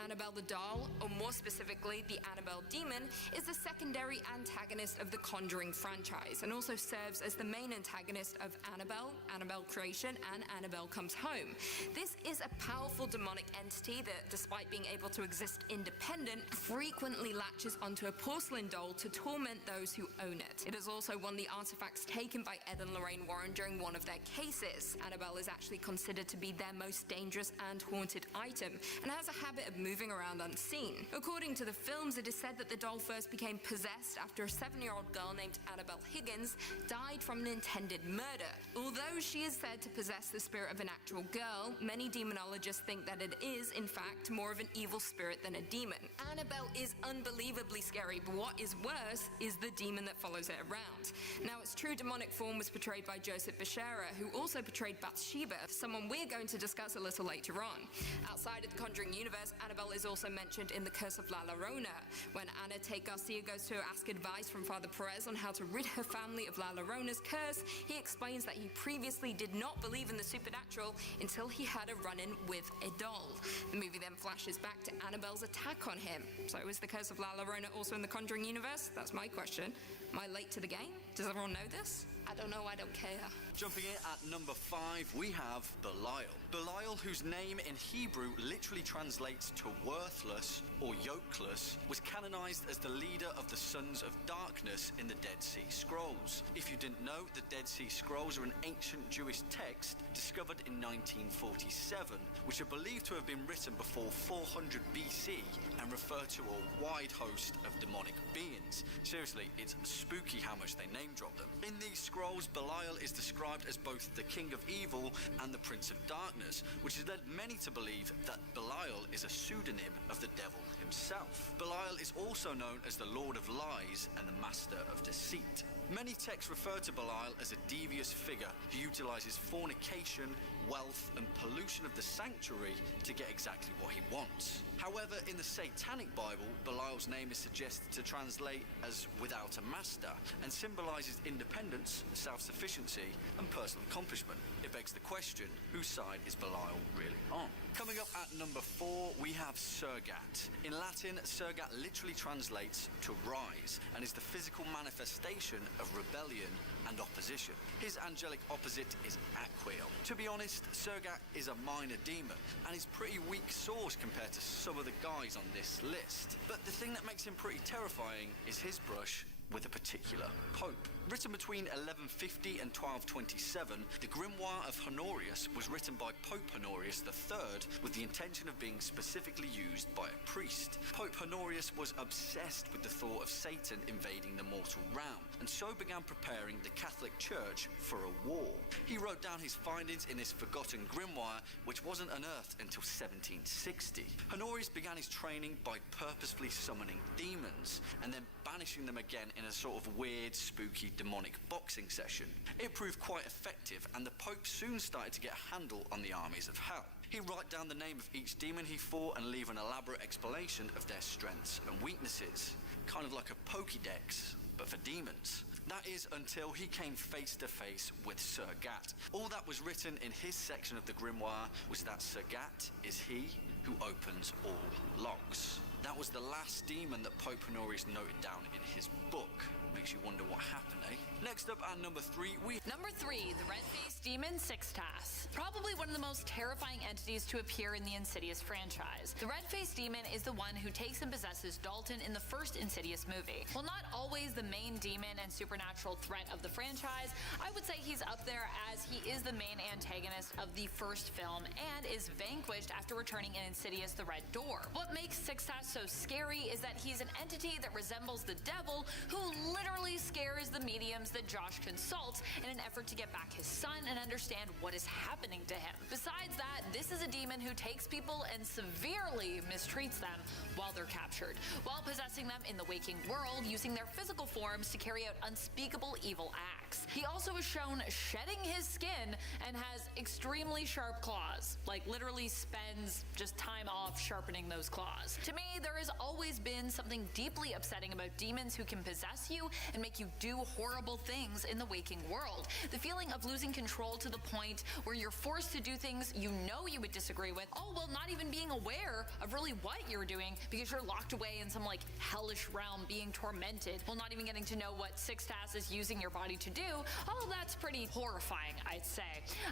Annabelle the doll, or more specifically, the Annabelle demon, is the secondary antagonist of the Conjuring franchise and also serves as the main antagonist of Annabelle, Annabelle Creation, and Annabelle Comes Home. This is a powerful demonic entity that, despite being able to exist independent, frequently latches onto a porcelain doll to torment those who own it. It is also one of the artifacts taken by Ed and Lorraine Warren during one of their cases. Annabelle is actually considered to be their most dangerous and haunted item, and has a habit of moving around unseen. According to the films, it is said that the doll first became possessed after a 7-year-old girl named Annabelle Higgins died from an intended murder. Although she is said to possess the spirit of an actual girl, many demonologists think that it is, in fact, more of an evil spirit than a demon. Annabelle is unbelievably scary, but what is worse is the demon that follows it around. Now, its true demonic form was portrayed by Joseph Becerra, who also portrayed Bathsheba, someone we're going to discuss a little later on. Outside of the Conjuring universe, Annabelle is also mentioned in The Curse of La Llorona. When Ana Tate Garcia goes to ask advice from Father Perez on how to rid her family of La Llorona's curse, he explains that he previously did not believe in the supernatural until he had a run-in with a doll. The movie then flashes back to Annabelle's attack on him. So is The Curse of La Llorona also in the Conjuring universe? That's my question. Am I late to the game? Does everyone know this? I don't know, I don't care. Jumping in at number 5, we have Belial. Belial, whose name in Hebrew literally translates to worthless or yokeless, was canonized as the leader of the Sons of Darkness in the Dead Sea Scrolls. If you didn't know, the Dead Sea Scrolls are an ancient Jewish text discovered in 1947, which are believed to have been written before 400 BC and refer to a wide host of demonic beings. Seriously, it's spooky how much they name drop them. In these scrolls, Belial is described as both the King of Evil and the Prince of Darkness, which has led many to believe that Belial is a pseudonym of the devil himself. Belial is also known as the Lord of Lies and the Master of Deceit. Many texts refer to Belial as a devious figure who utilizes fornication, wealth, and pollution of the sanctuary to get exactly what he wants. However, in the Satanic Bible, Belial's name is suggested to translate as without a master and symbolizes independence, self-sufficiency, and personal accomplishment. It begs the question, whose side is Belial really on? Coming up at number 4, we have Surgat. In Latin, Surgat literally translates to rise and is the physical manifestation of rebellion and opposition. His angelic opposite is Aquiel. To be honest, Surgat is a minor demon and is pretty weak sauce compared to some of the guys on this list. But the thing that makes him pretty terrifying is his brush with a particular pope. Written between 1150 and 1227, the Grimoire of Honorius was written by Pope Honorius III with the intention of being specifically used by a priest. Pope Honorius was obsessed with the thought of Satan invading the mortal realm, and so began preparing the Catholic Church for a war. He wrote down his findings in this forgotten grimoire, which wasn't unearthed until 1760. Honorius began his training by purposefully summoning demons, and then banishing them again in a sort of weird, spooky, demonic boxing session. It proved quite effective, and the Pope soon started to get a handle on the armies of hell. He'd write down the name of each demon he fought and leave an elaborate explanation of their strengths and weaknesses. Kind of like a Pokédex, but for demons. That is until he came face to face with Surgat. All that was written in his section of the grimoire was that Surgat is he who opens all locks. That was the last demon that Pope Honorius noted down in his book. Makes you wonder what happened, eh? Next up at number 3, Number 3, the red-faced demon Sixtas. Probably one of the most terrifying entities to appear in the Insidious franchise. The red-faced demon is the one who takes and possesses Dalton in the first Insidious movie. While not always the main demon and supernatural threat of the franchise, I would say he's up there as he is the main antagonist of the first film and is vanquished after returning in Insidious the Red Door. What makes Sixtas so scary is that he's an entity that resembles the devil who literally scares the mediums that Josh consults in an effort to get back his son and understand what is happening to him. Besides that, this is a demon who takes people and severely mistreats them while they're captured, while possessing them in the waking world, using their physical forms to carry out unspeakable evil acts. attacks. He also is shown shedding his skin and has extremely sharp claws, like literally spends just time off sharpening those claws. To me, there has always been something deeply upsetting about demons who can possess you and make you do horrible things in the waking world. The feeling of losing control to the point where you're forced to do things you know you would disagree with, all while not even being aware of really what you're doing because you're locked away in some like hellish realm being tormented while not even getting to know what Sixtas is using your body to do. All that's pretty horrifying, I'd say.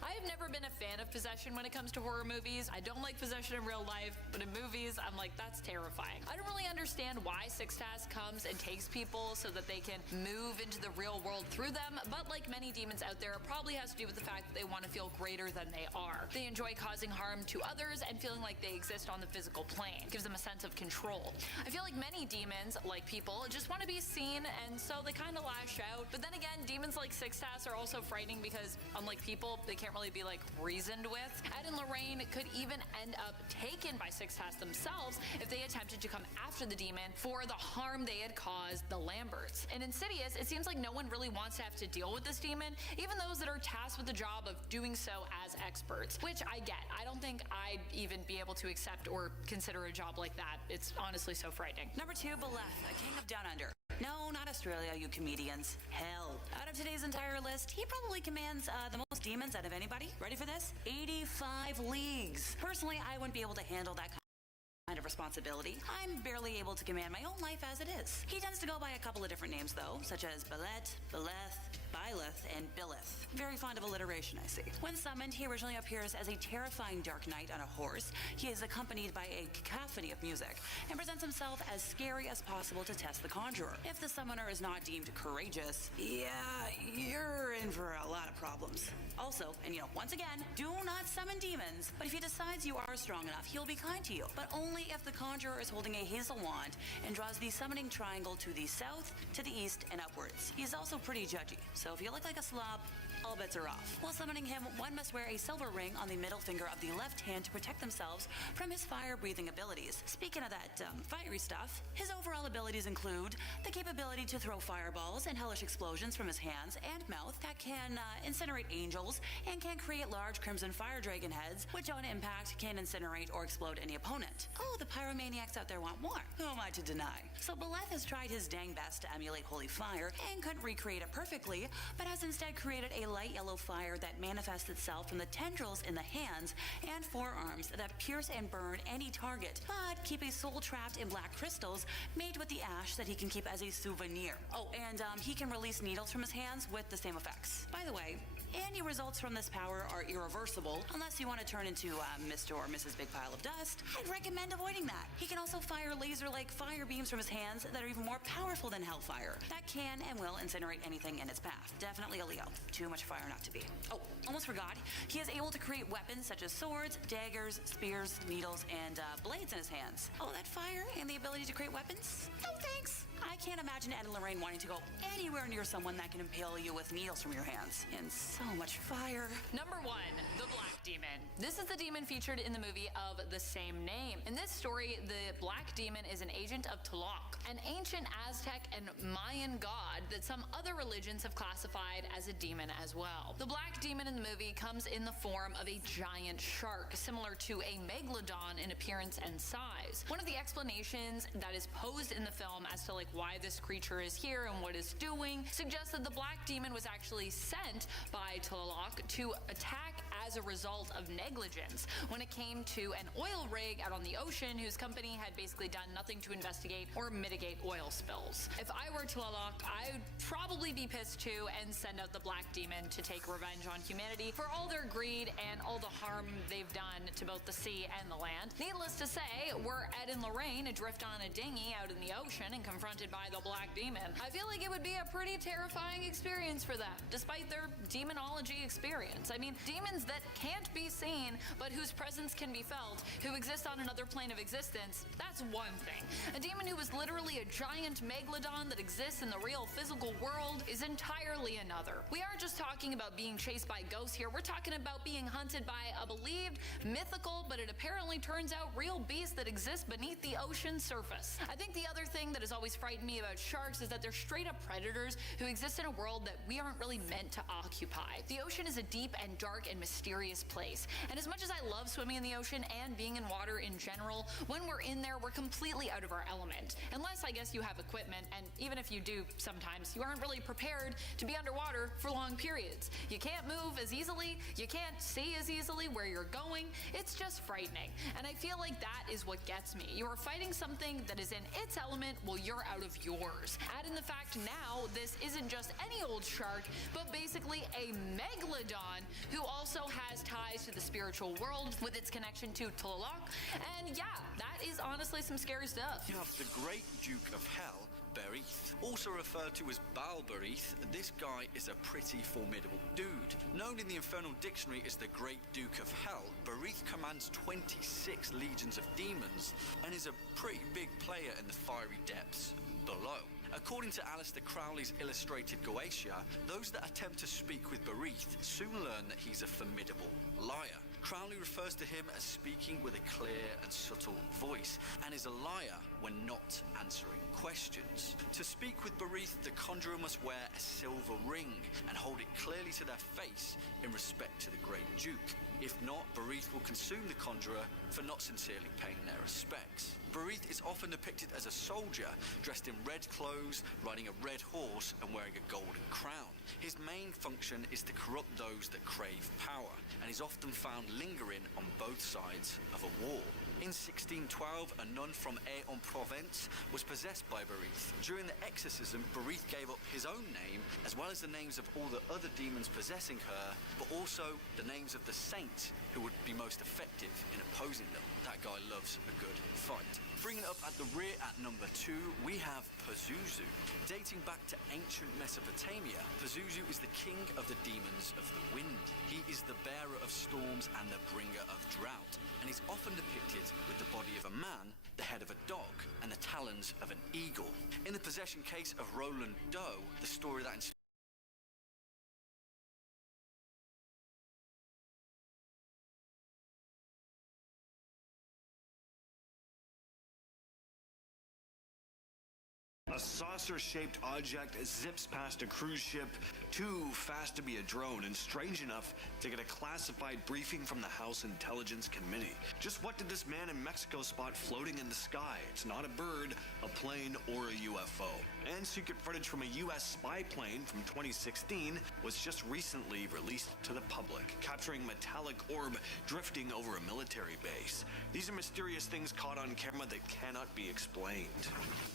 I have never been a fan of possession when it comes to horror movies. I don't like possession in real life, but in movies, I'm like, that's terrifying. I don't really understand why Sixtas comes and takes people so that they can move into the real world through them, but like many demons out there, it probably has to do with the fact that they want to feel greater than they are. They enjoy causing harm to others and feeling like they exist on the physical plane. It gives them a sense of control. I feel like many demons, like people, just want to be seen, and so they kind of lash out. But then again, demons like Sixtas are also frightening because, unlike people, they can't really be like reasoned with. Ed and Lorraine could even end up taken by Sixtas themselves if they attempted to come after the demon for the harm they had caused the Lamberts. In Insidious, it seems like no one really wants to have to deal with this demon, even those that are tasked with the job of doing so as experts, which I get. I don't think I'd even be able to accept or consider a job like that. It's honestly so frightening. Number 2, Beleth, a king of Down Under. No, not Australia, you comedians. Hell. Out of today's entire list, he probably commands the most demons out of anybody. Ready for this? 85 leagues. Personally, I wouldn't be able to handle that kind of responsibility. I'm barely able to command my own life as it is. He tends to go by a couple of different names, though, such as Belet, Beleth, Byleth, and Billeth. Very fond of alliteration, I see. When summoned, he originally appears as a terrifying dark knight on a horse. He is accompanied by a cacophony of music and presents himself as scary as possible to test the conjurer. If the summoner is not deemed courageous, yeah, you're in for a lot of problems. Also, and once again, do not summon demons, but if he decides you are strong enough, he'll be kind to you, but only if the conjurer is holding a hazel wand and draws the summoning triangle to the south, to the east, and upwards. He's also pretty judgy, so if you look like a slob, all bets are off. While summoning him, one must wear a silver ring on the middle finger of the left hand to protect themselves from his fire-breathing abilities. Speaking of that fiery stuff, his overall abilities include the capability to throw fireballs and hellish explosions from his hands and mouth that can incinerate angels and can create large crimson fire dragon heads, which on impact can incinerate or explode any opponent. Oh, the pyromaniacs out there want more. Who am I to deny? So Beleth has tried his dang best to emulate holy fire and couldn't recreate it perfectly, but has instead created a light yellow fire that manifests itself from the tendrils in the hands and forearms that pierce and burn any target, but keep a soul trapped in black crystals made with the ash that he can keep as a souvenir. Oh, and he can release needles from his hands with the same effects. By the way, any results from this power are irreversible unless you want to turn into Mr. or Mrs. Big Pile of Dust. I'd recommend avoiding that. He can also fire laser-like fire beams from his hands that are even more powerful than hellfire. That can and will incinerate anything in its path. Definitely a Leo. Too much fire not to be. Oh, almost forgot. He is able to create weapons such as swords, daggers, spears, needles, and blades in his hands. Oh, that fire and the ability to create weapons? No thanks. I can't imagine Ed and Lorraine wanting to go anywhere near someone that can impale you with needles from your hands. And so much fire. Number 1, the Black Demon. This is the demon featured in the movie of the same name. In this story, the Black Demon is an agent of Tlaloc, an ancient Aztec and Mayan god that some other religions have classified as a demon as well. The Black Demon in the movie comes in the form of a giant shark, similar to a megalodon in appearance and size. One of the explanations that is posed in the film as to why this creature is here and what it's doing suggests that the Black Demon was actually sent by Tlaloc to attack as a result of negligence when it came to an oil rig out on the ocean whose company had basically done nothing to investigate or mitigate oil spills. If I were Tlaloc, I would probably be pissed too and send out the Black Demon to take revenge on humanity for all their greed and all the harm they've done to both the sea and the land. Needless to say, were Ed and Lorraine adrift on a dinghy out in the ocean and confronted by the Black Demon, I feel like it would be a pretty terrifying experience for them, despite their demonology experience. I mean, demons that can't be seen, but whose presence can be felt, who exist on another plane of existence, that's one thing. A demon who is literally a giant megalodon that exists in the real physical world is entirely another. We aren't just talking about being chased by ghosts here, we're talking about being hunted by a believed, mythical, but it apparently turns out real beast that exists beneath the ocean surface. I think the other thing that has always frightened me about sharks is that they're straight up predators who exist in a world that we aren't really meant to occupy. The ocean is a deep and dark and mysterious place, and as much as I love swimming in the ocean and being in water in general, when we're in there, we're completely out of our element. Unless, I guess, you have equipment, and even if you do, sometimes you aren't really prepared to be underwater for long periods. You can't move as easily, you can't see as easily where you're going. It's just frightening, and I feel like that is what gets me. You are fighting something that is in its element while you're out of yours. Add in the fact now this isn't just any old shark, but basically a megalodon who also has ties to the spiritual world with its connection to Tlaloc, and yeah, that is honestly some scary stuff. You have the Great Duke of Hell, Berith. Also referred to as Balberith, this guy is a pretty formidable dude. Known in the Infernal Dictionary as the Great Duke of Hell, Berith commands 26 legions of demons and is a pretty big player in the fiery depths below. According to Aleister Crowley's illustrated Goetia, those that attempt to speak with Berith soon learn that he's a formidable liar. Crowley refers to him as speaking with a clear and subtle voice, and is a liar when not answering questions. To speak with Berith, the conjurer must wear a silver ring and hold it clearly to their face in respect to the Great Duke. If not, Berith will consume the conjurer for not sincerely paying their respects. Berith is often depicted as a soldier, dressed in red clothes, riding a red horse and wearing a golden crown. His main function is to corrupt those that crave power, and is often found lingering on both sides of a war. In 1612, a nun from Aix-en-Provence was possessed by Berith. During the exorcism, Berith gave up his own name, as well as the names of all the other demons possessing her, but also the names of the saints who would be most effective in opposing them. That guy loves a good fight. Bringing up at the rear at number 2, we have Pazuzu. Dating back to ancient Mesopotamia, Pazuzu is the king of the demons of the wind. He is the bearer of storms and the bringer of drought, and is often depicted with the body of a man, the head of a dog, and the talons of an eagle. In the possession case of Roland Doe, the story that A saucer-shaped object zips past a cruise ship, too fast to be a drone, and strange enough to get a classified briefing from the House Intelligence Committee. Just what did this man in Mexico spot floating in the sky? It's not a bird, a plane, or a UFO. And secret footage from a U.S. spy plane from 2016 was just recently released to the public, capturing metallic orb drifting over a military base. These are mysterious things caught on camera that cannot be explained.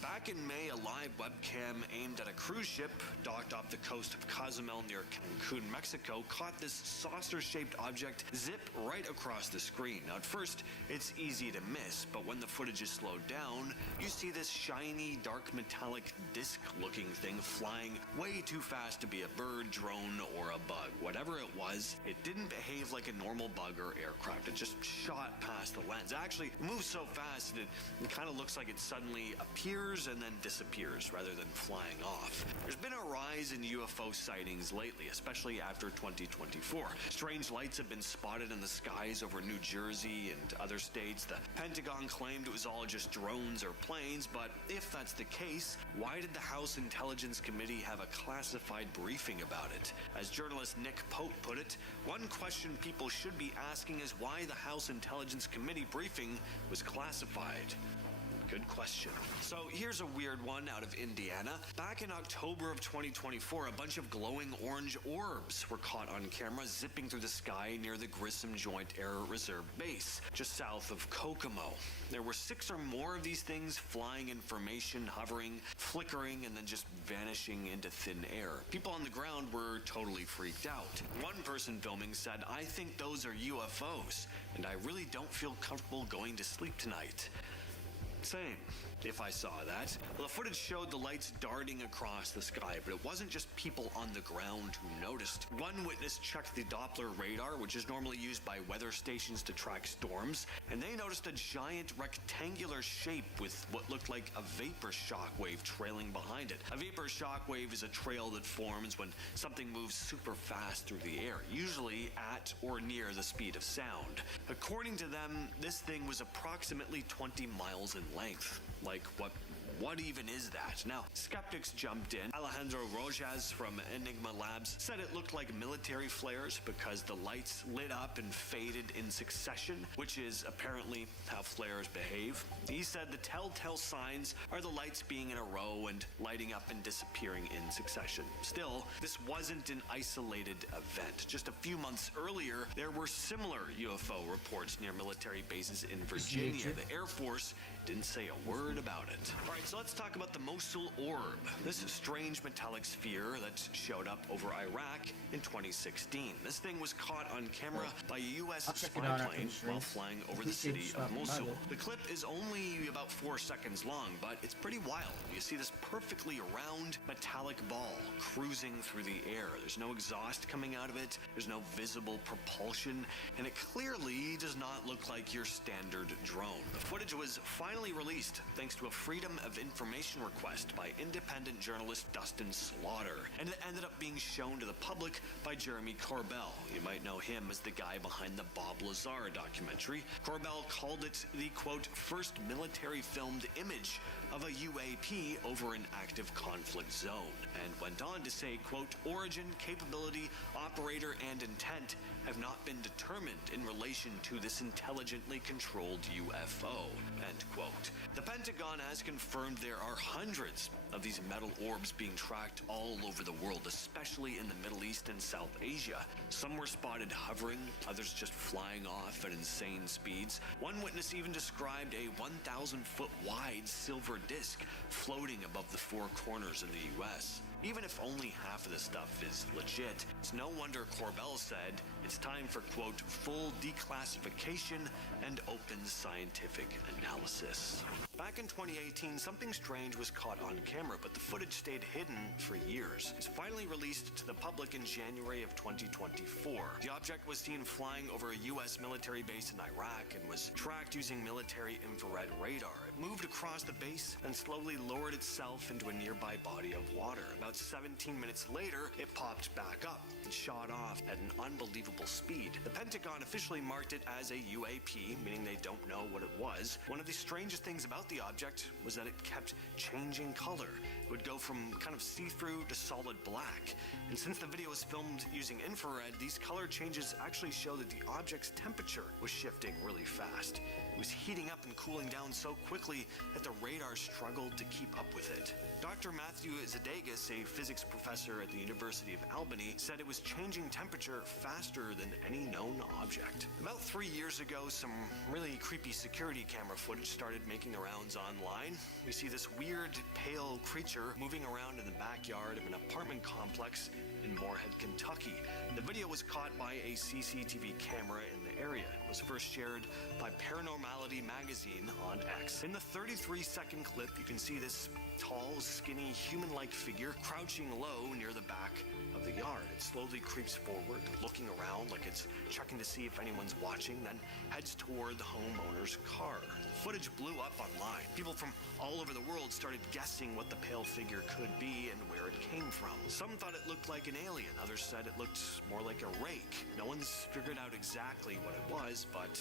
Back in May, a live webcam aimed at a cruise ship docked off the coast of Cozumel near Cancun, Mexico, caught this saucer-shaped object zip right across the screen. Now, at first, it's easy to miss, but when the footage is slowed down, you see this shiny, dark, metallic, disc-looking thing flying way too fast to be a bird, drone, or a bug. Whatever it was, it didn't behave like a normal bug or aircraft. It just shot past the lens. Actually, it moves so fast that it kind of looks like it suddenly appears and then disappears rather than flying off. There's been a rise in UFO sightings lately, especially after 2024. Strange lights have been spotted in the skies over New Jersey and other states. The Pentagon claimed it was all just drones or planes, but if that's the case, why did the House Intelligence Committee have a classified briefing about it? As journalist Nick Pope put it, one question people should be asking is why the House Intelligence Committee briefing was classified. Good question. So here's a weird one out of Indiana. Back in October of 2024, a bunch of glowing orange orbs were caught on camera zipping through the sky near the Grissom Joint Air Reserve Base, just south of Kokomo. There were 6 or more of these things flying in formation, hovering, flickering, and then just vanishing into thin air. People on the ground were totally freaked out. One person filming said, "I think those are UFOs, and I really don't feel comfortable going to sleep tonight." Same. if I saw that. Well, the footage showed the lights darting across the sky, but it wasn't just people on the ground who noticed. One witness checked the Doppler radar, which is normally used by weather stations to track storms, and they noticed a giant rectangular shape with what looked like a vapor shockwave trailing behind it. A vapor shockwave is a trail that forms when something moves super fast through the air, usually at or near the speed of sound. According to them, this thing was approximately 20 miles in length. Like, what even is that? Now, skeptics jumped in. Alejandro Rojas from Enigma Labs said it looked like military flares because the lights lit up and faded in succession, which is apparently how flares behave. He said the telltale signs are the lights being in a row and lighting up and disappearing in succession. Still, this wasn't an isolated event. Just a few months earlier, there were similar UFO reports near military bases in Virginia. The Air Force didn't say a word about it. All right, so let's talk about the Mosul Orb. This strange metallic sphere that showed up over Iraq in 2016. This thing was caught on camera by a U.S. spy plane while flying over the city of Mosul. The clip is only about 4 seconds long, but it's pretty wild. You see this perfectly round metallic ball cruising through the air. There's no exhaust coming out of it. There's no visible propulsion, and it clearly does not look like your standard drone. The footage was finally released thanks to a Freedom of Information request by independent journalist Dustin Slaughter, and it ended up being shown to the public by Jeremy Corbell. You might know him as the guy behind the Bob Lazar documentary. Corbell called it the, quote, first military filmed image of a UAP over an active conflict zone, and went on to say, quote, origin, capability, operator, and intent have not been determined in relation to this intelligently controlled UFO, end quote. The Pentagon has confirmed there are hundreds of these metal orbs being tracked all over the world, especially in the Middle East and South Asia. Some were spotted hovering, others just flying off at insane speeds. One witness even described a 1,000-foot wide silver disc floating above the four corners in the U.S. Even if only half of this stuff is legit, it's no wonder Corbell said it's time for, quote, full declassification and open scientific analysis. Back in 2018, something strange was caught on camera, but the footage stayed hidden for years. It's finally released to the public in January of 2024. The object was seen flying over a U.S. military base in Iraq and was tracked using military infrared radar. It moved across the base and slowly lowered itself into a nearby body of water. About 17 minutes later, it popped back up and shot off at an unbelievable speed. The Pentagon officially marked it as a UAP, meaning they don't know what it was. One of the strangest things about the object was that it kept changing color. It would go from kind of see-through to solid black. And since the video was filmed using infrared, these color changes actually show that the object's temperature was shifting really fast. It was heating up and cooling down so quickly that the radar struggled to keep up with it. Dr. Matthew Zadegas, a physics professor at the University of Albany, said it was changing temperature faster than any known object. About 3 years ago, some really creepy security camera footage started making the rounds online. We see this weird, pale creature moving around in the backyard of an apartment complex in Moorhead, Kentucky. The video was caught by a CCTV camera in the area. It was first shared by Paranormality magazine on X. In the 33-second clip, you can see this tall, skinny, human-like figure crouching low near the back of the yard. It slowly creeps forward, looking around like it's checking to see if anyone's watching, then heads toward the homeowner's car. The footage blew up online. People from all over the world started guessing what the pale figure could be and where it came from. Some thought it looked like an alien. Others said it looked more like a rake. No one's figured out exactly what it was, but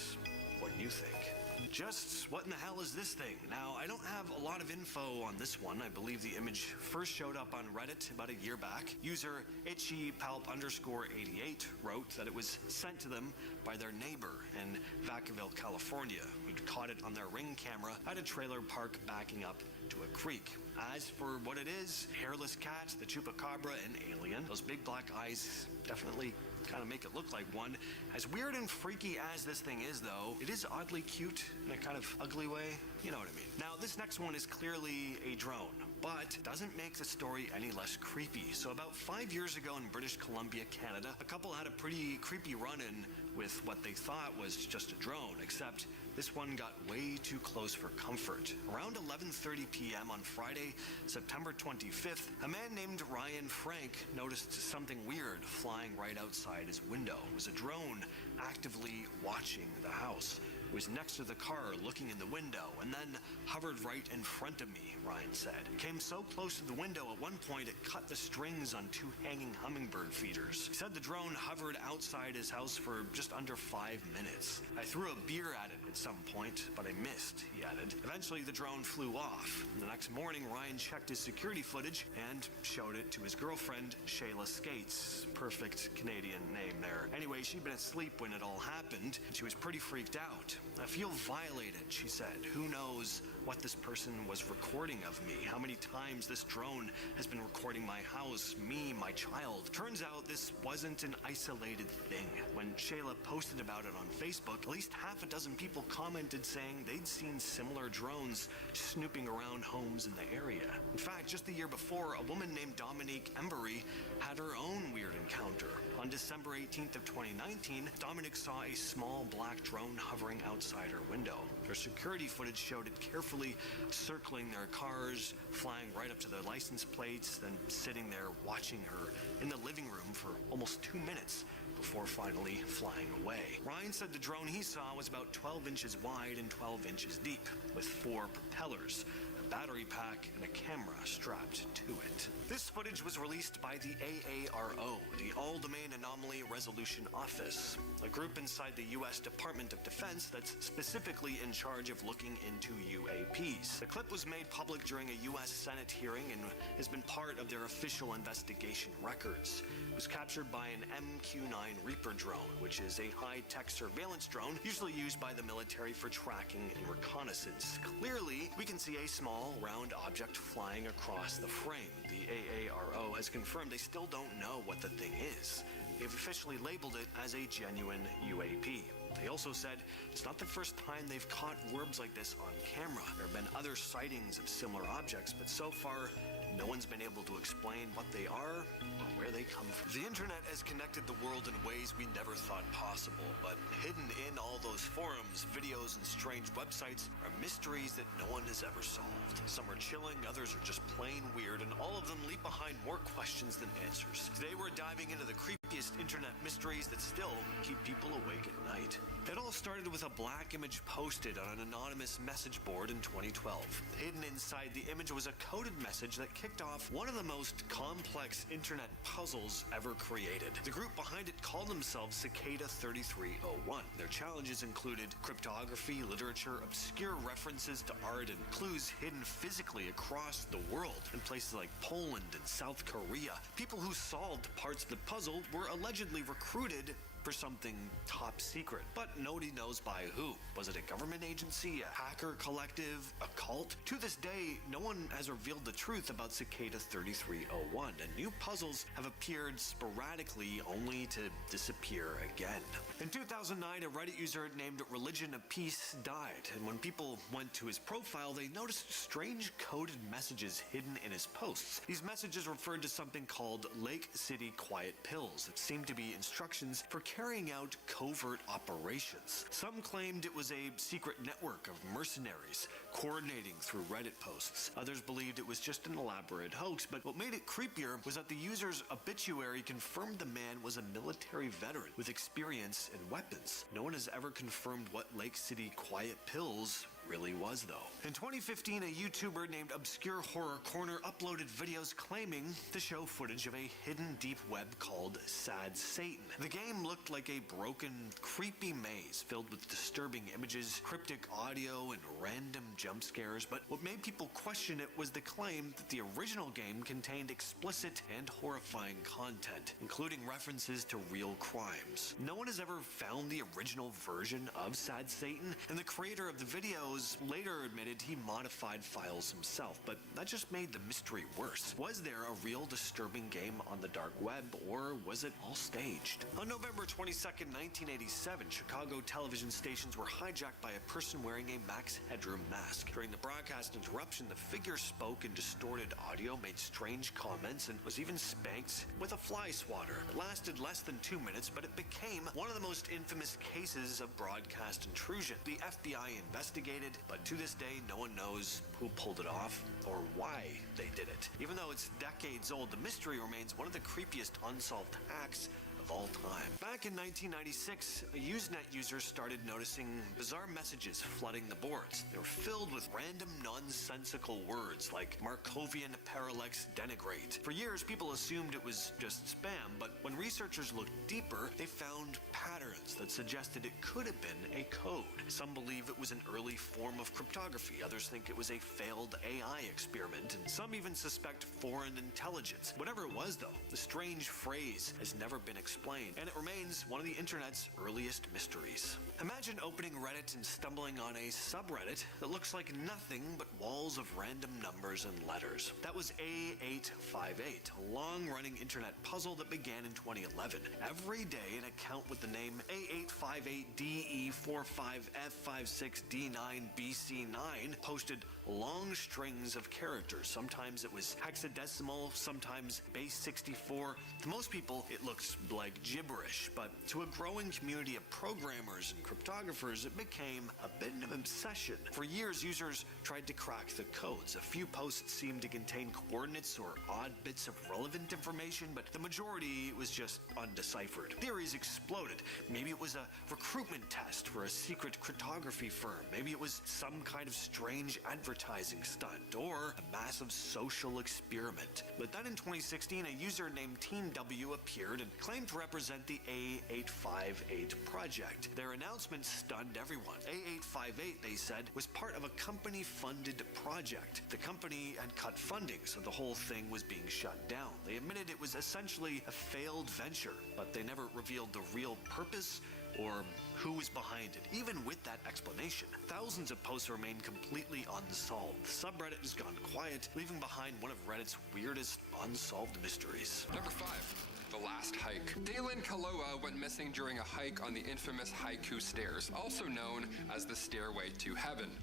what do you think? Just what in the hell is this thing? Now, I don't have a lot of info on this one. I believe the image first showed up on Reddit about a year back. User itchypalp_88 wrote that it was sent to them by their neighbor in Vacaville, California, who'd caught it on their Ring camera at a trailer park backing up to a creek. As for what it is, hairless cat, the chupacabra, an alien. Those big black eyes definitely kind of make it look like one. As weird and freaky as this thing is, though, it is oddly cute in a kind of ugly way. You know what I mean. Now, this next one is clearly a drone, but doesn't make the story any less creepy. So about 5 years ago in British Columbia, Canada, a couple had a pretty creepy run-in with what they thought was just a drone, except this one got way too close for comfort. Around 11:30 p.m. on Friday, September 25th, a man named Ryan Frank noticed something weird flying right outside his window. It was a drone actively watching the house. It was next to the car looking in the window and then hovered right in front of me, Ryan said. It came so close to the window at one point it cut the strings on 2 hanging hummingbird feeders. He said the drone hovered outside his house for just under 5 minutes. I threw a beer at it at some point, but I missed, he added. Eventually the drone flew off. The next morning Ryan checked his security footage and showed it to his girlfriend, Shayla Skates. Perfect Canadian name there. Anyway, she'd been asleep when it all happened. She was pretty freaked out. I feel violated, she said. Who knows what this person was recording of me? How many times this drone has been recording my house, me, my child? Turns out this wasn't an isolated thing. When Shayla posted about it on Facebook, at least half a dozen people commented saying they'd seen similar drones snooping around homes in the area. In fact, just the year before, a woman named Dominique Embury had her own weird encounter. On December 18th of 2019, Dominique saw a small black drone hovering outside her window. Her security footage showed it carefully circling their cars, flying right up to their license plates, then sitting there watching her in the living room for almost 2 minutes before finally flying away. Ryan said the drone he saw was about 12 inches wide and 12 inches deep, with 4 propellers, a battery pack, and a camera strapped to it. This footage was released by the AARO, the All-Domain Anomaly Resolution Office, a group inside the U.S. Department of Defense that's specifically in charge of looking into UAPs. The clip was made public during a U.S. Senate hearing and has been part of their official investigation records. It was captured by an MQ-9 Reaper drone, which is a high-tech surveillance drone usually used by the military for tracking and reconnaissance. Clearly, we can see a small, round object flying across the frame. The AARO has confirmed they still don't know what the thing is. They've officially labeled it as a genuine UAP. They also said it's not the first time they've caught orbs like this on camera. There have been other sightings of similar objects, but so far, no one's been able to explain what they are or where they come from. The internet has connected the world in ways we never thought possible, but hidden in all those forums, videos, and strange websites are mysteries that no one has ever solved. Some are chilling, others are just plain weird, and all of them leave behind more questions than answers. Today we're diving into the creepiest internet mysteries that still keep people awake at night. It all started with a black image posted on an anonymous message board in 2012. Hidden inside the image was a coded message that kicked off one of the most complex internet puzzles ever created. The group behind it called themselves Cicada 3301. Their challenges included cryptography, literature, obscure references to art, and clues hidden physically across the world in places like Poland and South Korea. People who solved parts of the puzzle were allegedly recruited for something top secret, but nobody knows by who. Was it a government agency, a hacker collective, a cult? To this day, no one has revealed the truth about Cicada 3301, and new puzzles have appeared sporadically only to disappear again. In 2009, a Reddit user named Religion of Peace died, and when people went to his profile, they noticed strange coded messages hidden in his posts. These messages referred to something called Lake City Quiet Pills. It seemed to be instructions for carrying out covert operations. Some claimed it was a secret network of mercenaries coordinating through Reddit posts. Others believed it was just an elaborate hoax, but what made it creepier was that the user's obituary confirmed the man was a military veteran with experience in weapons. No one has ever confirmed what Lake City Quiet Pills really was, though. In 2015, a YouTuber named Obscure Horror Corner uploaded videos claiming to show footage of a hidden deep web called Sad Satan. The game looked like a broken, creepy maze filled with disturbing images, cryptic audio, and random jump scares, but what made people question it was the claim that the original game contained explicit and horrifying content, including references to real crimes. No one has ever found the original version of Sad Satan, and the creator of the video knows later admitted he modified files himself, but that just made the mystery worse. Was there a real disturbing game on the dark web, or was it all staged? On November 22nd, 1987, Chicago television stations were hijacked by a person wearing a Max Headroom mask. During the broadcast interruption, the figure spoke in distorted audio, made strange comments, and was even spanked with a fly swatter. It lasted less than 2 minutes, but it became one of the most infamous cases of broadcast intrusion. The FBI investigated, but to this day, no one knows who pulled it off or why they did it. Even though it's decades old, the mystery remains one of the creepiest unsolved hacks of all time. Back in 1996, a Usenet user started noticing bizarre messages flooding the boards. They were filled with random nonsensical words like Markovian parallax denigrate. For years, people assumed it was just spam, but when researchers looked deeper, they found patterns that suggested it could have been a code. Some believe it was an early form of cryptography, others think it was a failed AI experiment, and some even suspect foreign intelligence. Whatever it was, though, the strange phrase has never been explained, and it remains one of the internet's earliest mysteries. Imagine opening Reddit and stumbling on a subreddit that looks like nothing but walls of random numbers and letters. That was A858, a long-running internet puzzle that began in 2011. Every day, an account with the name A858DE45F56D9BC9 posted long strings of characters. Sometimes it was hexadecimal, sometimes base 64. To most people, it looks like gibberish, but to a growing community of programmers and cryptographers, it became a bit of an obsession. For years, users tried to crack the codes. A few posts seemed to contain coordinates or odd bits of relevant information, but the majority was just undeciphered. Theories exploded. Maybe it was a recruitment test for a secret cryptography firm. Maybe it was some kind of strange advertising stunt or a massive social experiment. But then in 2016, a user named Team W appeared and claimed to represent the A858 project. Their announcement stunned everyone. A858, they said, was part of a company-funded project. The company had cut funding, so the whole thing was being shut down. They admitted it was essentially a failed venture, but they never revealed the real purpose or who was behind it. Even with that explanation, thousands of posts remain completely unsolved. The subreddit has gone quiet, leaving behind one of Reddit's weirdest unsolved mysteries. Number 5. The last hike. Dalen Kaloa went missing during a hike on the infamous Haiku Stairs, also known as the Stairway to Heaven.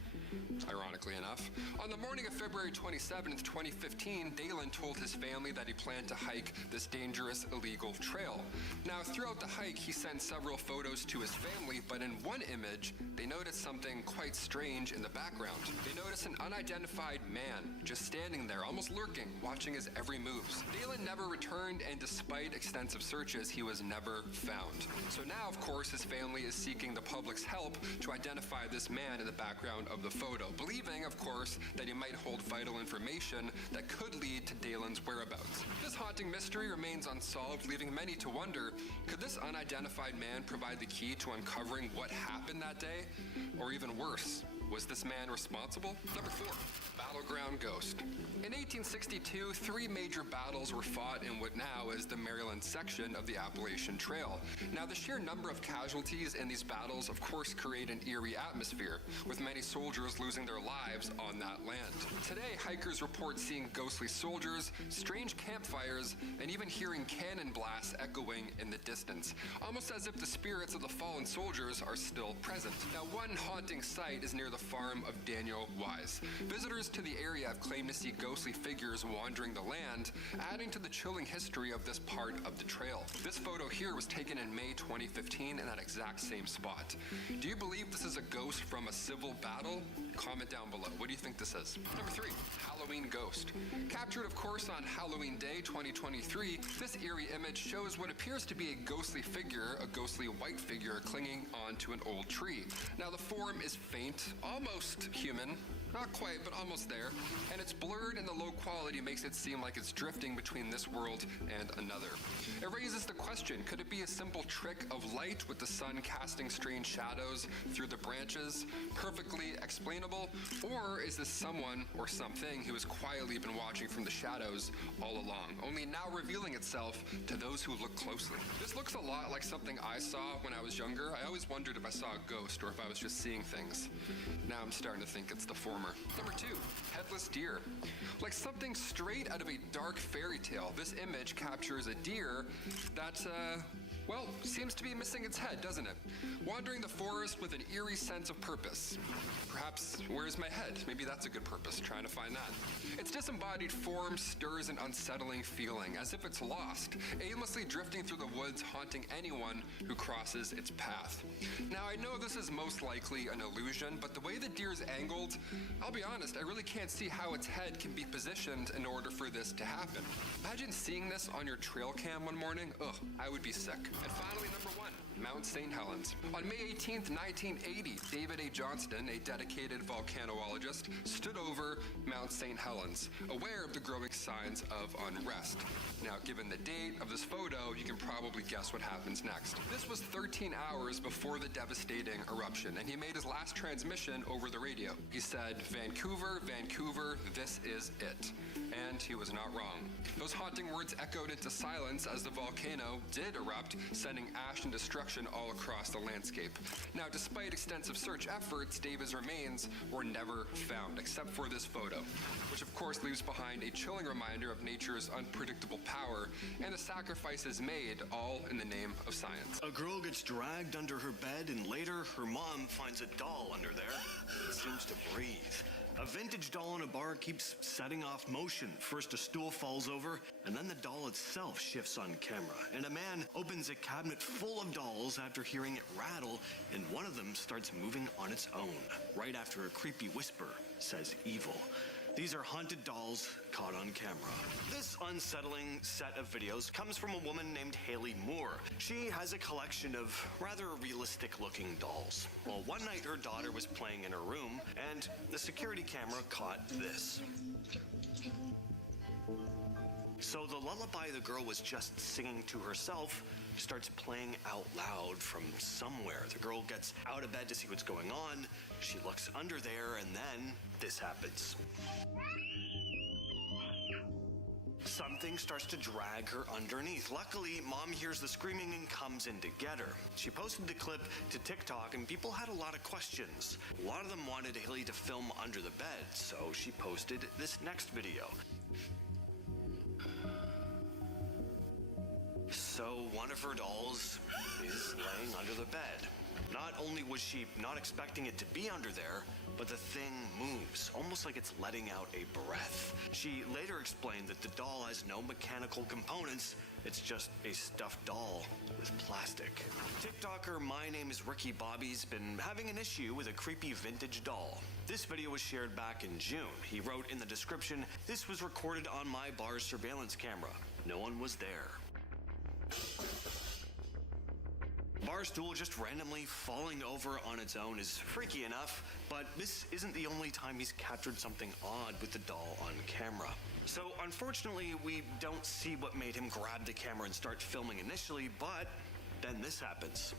Ironically enough, on the morning of February 27th, 2015, Dalen told his family that he planned to hike this dangerous, illegal trail. Now, throughout the hike, he sent several photos to his family, but in one image, they noticed something quite strange in the background. They noticed an unidentified man just standing there, almost lurking, watching his every move. Dalen never returned, and despite extensive searches, he was never found. So now, of course, his family is seeking the public's help to identify this man in the background of the photo, believing, of course, that he might hold vital information that could lead to Dalen's whereabouts. This haunting mystery remains unsolved, leaving many to wonder, could this unidentified man provide the key to uncovering what happened that day? Or even worse, was this man responsible? Number 4. Battleground Ghost. In 1862, 3 major battles were fought in what now is the Maryland section of the Appalachian Trail. Now, the sheer number of casualties in these battles, of course, create an eerie atmosphere, with many soldiers losing their lives on that land. Today, hikers report seeing ghostly soldiers, strange campfires, and even hearing cannon blasts echoing in the distance, almost as if the spirits of the fallen soldiers are still present. Now, one haunting site is near the farm of Daniel Wise. Visitors to the area have claimed to see ghostly figures wandering the land, adding to the chilling history of this part of the trail. This photo here was taken in May 2015 in that exact same spot. Do you believe this is a ghost from a civil battle? Comment down below. What do you think this is? Number 3, Halloween Ghost. Captured, of course, on Halloween Day 2023, this eerie image shows what appears to be a ghostly figure, a ghostly white figure clinging onto an old tree. Now, the form is faint, almost human, Not quite, but almost there. And it's blurred, and the low quality makes it seem like it's drifting between this world and another. It raises the question, could it be a simple trick of light with the sun casting strange shadows through the branches? Perfectly explainable? Or is this someone or something who has quietly been watching from the shadows all along, only now revealing itself to those who look closely? This looks a lot like something I saw when I was younger. I always wondered if I saw a ghost or if I was just seeing things. Now I'm starting to think it's the former. Number 2, headless deer. Like something straight out of a dark fairy tale, this image captures a deer that, well, seems to be missing its head, doesn't it? Wandering the forest with an eerie sense of purpose. Perhaps, where's my head? Maybe that's a good purpose, trying to find that. Its disembodied form stirs an unsettling feeling, as if it's lost, aimlessly drifting through the woods, haunting anyone who crosses its path. Now, I know this is most likely an illusion, but the way the deer is angled, I'll be honest, I really can't see how its head can be positioned in order for this to happen. Imagine seeing this on your trail cam one morning. Ugh, I would be sick. And finally, number 1, Mount St. Helens. On May 18th, 1980, David A. Johnston, a dedicated volcanologist, stood over Mount St. Helens, aware of the growing signs of unrest. Now, given the date of this photo, you can probably guess what happens next. This was 13 hours before the devastating eruption, and he made his last transmission over the radio. He said, "Vancouver, Vancouver, this is it." And he was not wrong. Those haunting words echoed into silence as the volcano did erupt, sending ash and destruction all across the landscape. Now, despite extensive search efforts, David's remains were never found, except for this photo, which of course leaves behind a chilling reminder of nature's unpredictable power and the sacrifices made, all in the name of science. A girl gets dragged under her bed, and later her mom finds a doll under there. It seems to breathe. A vintage doll in a bar keeps setting off motion. First a stool falls over, and then the doll itself shifts on camera. And a man opens a cabinet full of dolls after hearing it rattle, and one of them starts moving on its own, right after a creepy whisper says evil. These are haunted dolls caught on camera. This unsettling set of videos comes from a woman named Haley Moore. She has a collection of rather realistic-looking dolls. Well, one night her daughter was playing in her room, and the security camera caught this. So the lullaby the girl was just singing to herself starts playing out loud from somewhere. The girl gets out of bed to see what's going on. She looks under there, and then this happens. Something starts to drag her underneath. Luckily, mom hears the screaming and comes in to get her. She posted the clip to TikTok, and people had a lot of questions. A lot of them wanted Haley to film under the bed, so she posted this next video. So one of her dolls is laying under the bed. Not only was she not expecting it to be under there, but the thing moves, almost like it's letting out a breath. She later explained that the doll has no mechanical components. It's just a stuffed doll with plastic. TikToker My Name is Ricky Bobby's been having an issue with a creepy vintage doll. This video was shared back in June. He wrote in the description, "This was recorded on my bar's surveillance camera. No one was there." Bar stool just randomly falling over on its own is freaky enough, but this isn't the only time he's captured something odd with the doll on camera. So unfortunately, we don't see what made him grab the camera and start filming initially, but then this happens.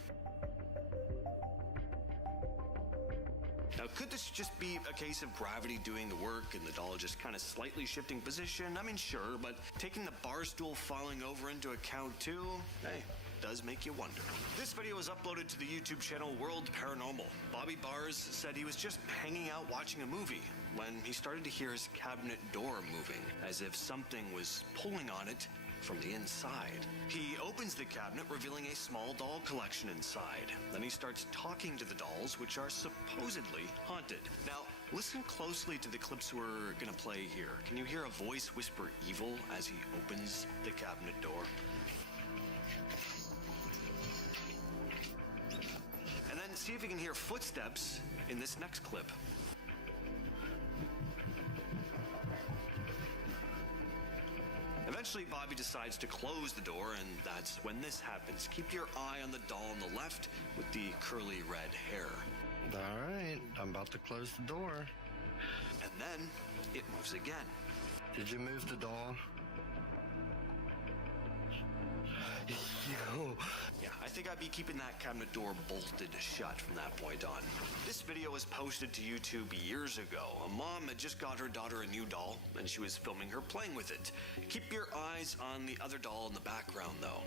Now, could this just be a case of gravity doing the work and the doll just kind of slightly shifting position? I mean, sure, but taking the bar stool falling over into account too, hey, does make you wonder. This video was uploaded to the YouTube channel World Paranormal. Bobby Bars said he was just hanging out watching a movie when he started to hear his cabinet door moving, as if something was pulling on it from the inside. He opens the cabinet, revealing a small doll collection inside. Then he starts talking to the dolls, which are supposedly haunted. Now, listen closely to the clips we're gonna play here. Can you hear a voice whisper evil as he opens the cabinet door? And then see if you can hear footsteps in this next clip. Eventually, Bobby decides to close the door, and that's when this happens. Keep your eye on the doll on the left with the curly red hair. All right, I'm about to close the door. And then it moves again. Did you move the door? Yo. Yeah, I think I'd be keeping that cabinet door bolted shut from that point on. This video was posted to YouTube years ago. A mom had just got her daughter a new doll, and she was filming her playing with it. Keep your eyes on the other doll in the background, though.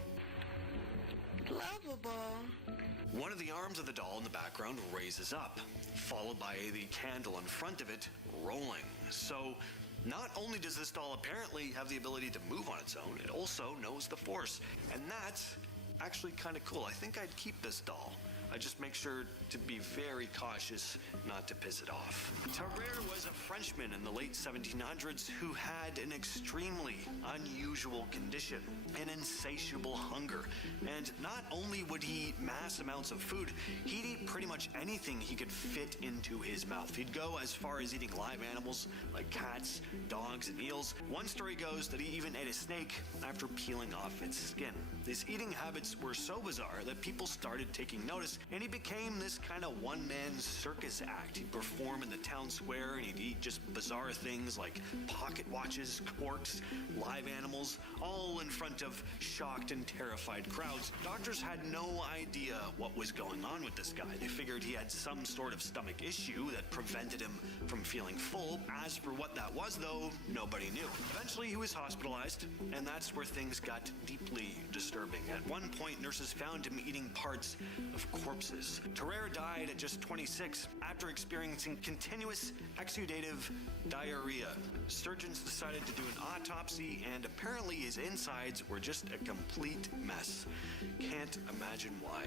Lovable. One of the arms of the doll in the background raises up, followed by the candle in front of it rolling. So, not only does this doll apparently have the ability to move on its own, it also knows the Force. And that's actually kind of cool. I think I'd keep this doll. I just make sure to be very cautious not to piss it off. Tarrare was a Frenchman in the late 1700s who had an extremely unusual condition, an insatiable hunger. And not only would he eat mass amounts of food, he'd eat pretty much anything he could fit into his mouth. He'd go as far as eating live animals like cats, dogs, and eels. One story goes that he even ate a snake after peeling off its skin. His eating habits were so bizarre that people started taking notice, and he became this kind of one-man circus act. He'd perform in the town square, and he'd eat just bizarre things like pocket watches, corks, live animals, all in front of shocked and terrified crowds. Doctors had no idea what was going on with this guy. They figured he had some sort of stomach issue that prevented him from feeling full. As for what that was, though, nobody knew. Eventually, he was hospitalized, and that's where things got deeply disturbing. At one point, nurses found him eating parts of corpses. Tarrare died at just 26 after experiencing continuous exudative diarrhea. Surgeons decided to do an autopsy, and apparently his insides were just a complete mess. Can't imagine why.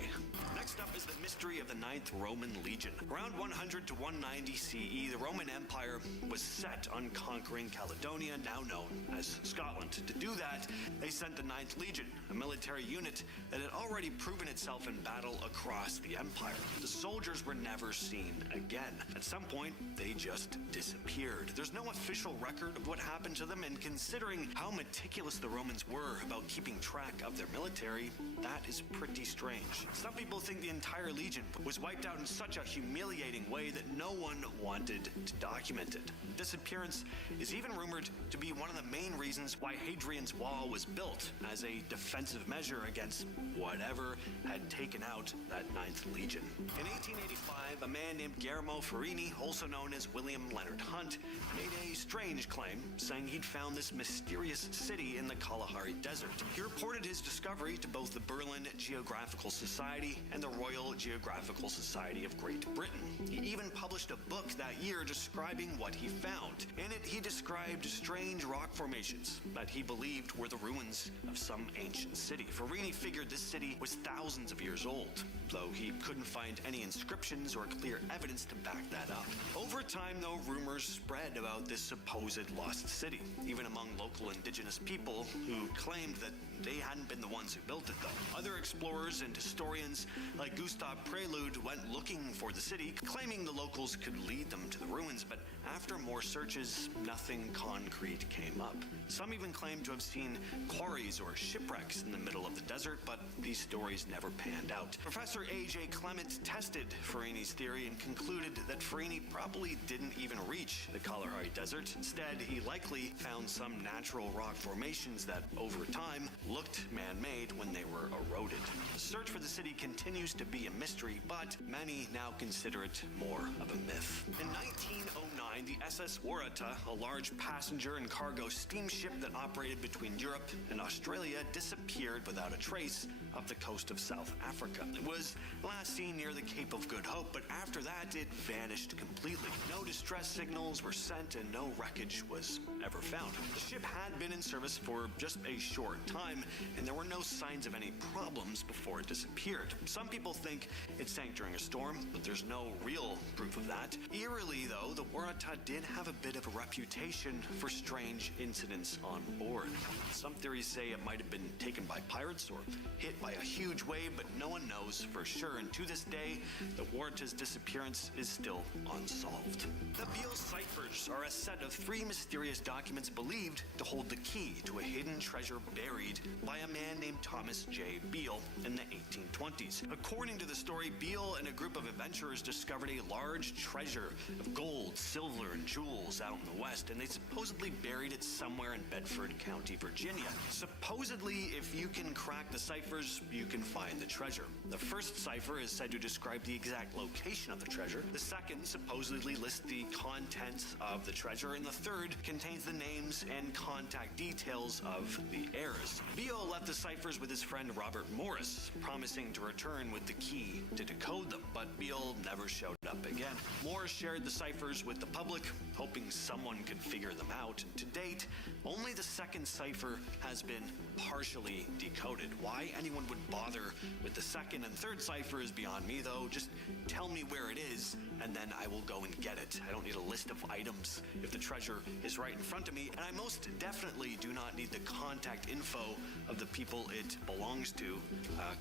Next up is the mystery of the 9th Roman Legion. Around 100 to 190 CE, the Roman Empire was set on conquering Caledonia, now known as Scotland. To do that, they sent the 9th Legion, a military unit that had already proven itself in battle across the empire. The soldiers were never seen again. At some point, they just disappeared. There's no official record of what happened to them, and considering how meticulous the Romans were about keeping track of their military, that is pretty strange. Some people think the entire legion was wiped out in such a humiliating way that no one wanted to document it. Disappearance is even rumored to be one of the main reasons why Hadrian's Wall was built, as a defensive measure against whatever had taken out that 9th Legion. In 1885, a man named Guillermo Farini, also known as William Leonard Hunt, made a strange claim, saying he'd found this mysterious city in the Kalahari Desert. He reported his discovery to both the Berlin Geographical Society and the Royal Geographical Society of Great Britain. He even published a book that year describing what he found. In it, he described strange rock formations that he believed were the ruins of some ancient city. Farini figured this city was thousands of years old, though he couldn't find any inscriptions or clear evidence to back that up. Over time, though, rumors spread about this supposed lost city, even among local indigenous people who claimed that they hadn't been the ones who built it, though. Other explorers and historians like Gustave Prelude went looking for the city, claiming the locals could lead them to the ruins, but after more searches, nothing concrete came up. Some even claimed to have seen quarries or shipwrecks in the middle of the desert, but these stories never panned out. Professor A.J. Clement tested Farini's theory and concluded that Farini probably didn't even reach the Kalahari Desert. Instead, he likely found some natural rock formations that, over time, looked man-made when they were eroded. The search for the city continues to be a mystery, but many now consider it more of a myth. In 1909, the SS Waratah, a large passenger and cargo steamship that operated between Europe and Australia, disappeared without a trace off the coast of South Africa. It was last seen near the Cape of Good Hope, but after that, it vanished completely. No distress signals were sent and no wreckage was ever found. The ship had been in service for just a short time, and there were no signs of any problems before it disappeared. Some people think it sank during a storm, but there's no real proof of that. Eerily, though, the Waratah did have a bit of a reputation for strange incidents on board. Some theories say it might have been taken by pirates or hit by a huge wave, but no one knows for sure. And to this day, the Huerta's disappearance is still unsolved. The Beale ciphers are a set of 3 mysterious documents believed to hold the key to a hidden treasure buried by a man named Thomas J. Beale in the 1820s. According to the story, Beale and a group of adventurers discovered a large treasure of gold, silver, and jewels out in the West, and they supposedly buried it somewhere in Bedford County, Virginia. Supposedly, if you can crack the ciphers, you can find the treasure. The first cipher is said to describe the exact location of the treasure. The second supposedly lists the contents of the treasure, and the third contains the names and contact details of the heirs. Beale left the ciphers with his friend Robert Morris, promising to return with the key to decode them, but Beale never showed up again. Morris shared the ciphers with the public, hoping someone could figure them out, and to date, only the second cipher has been partially decoded. Why anyone would bother with the second and third cipher is beyond me, though. Just tell me where it is, and then I will go and get it. I don't need a list of items if the treasure is right in front of me, and I most definitely do not need the contact info of the people it belongs to,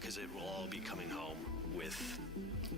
because it will all be coming home with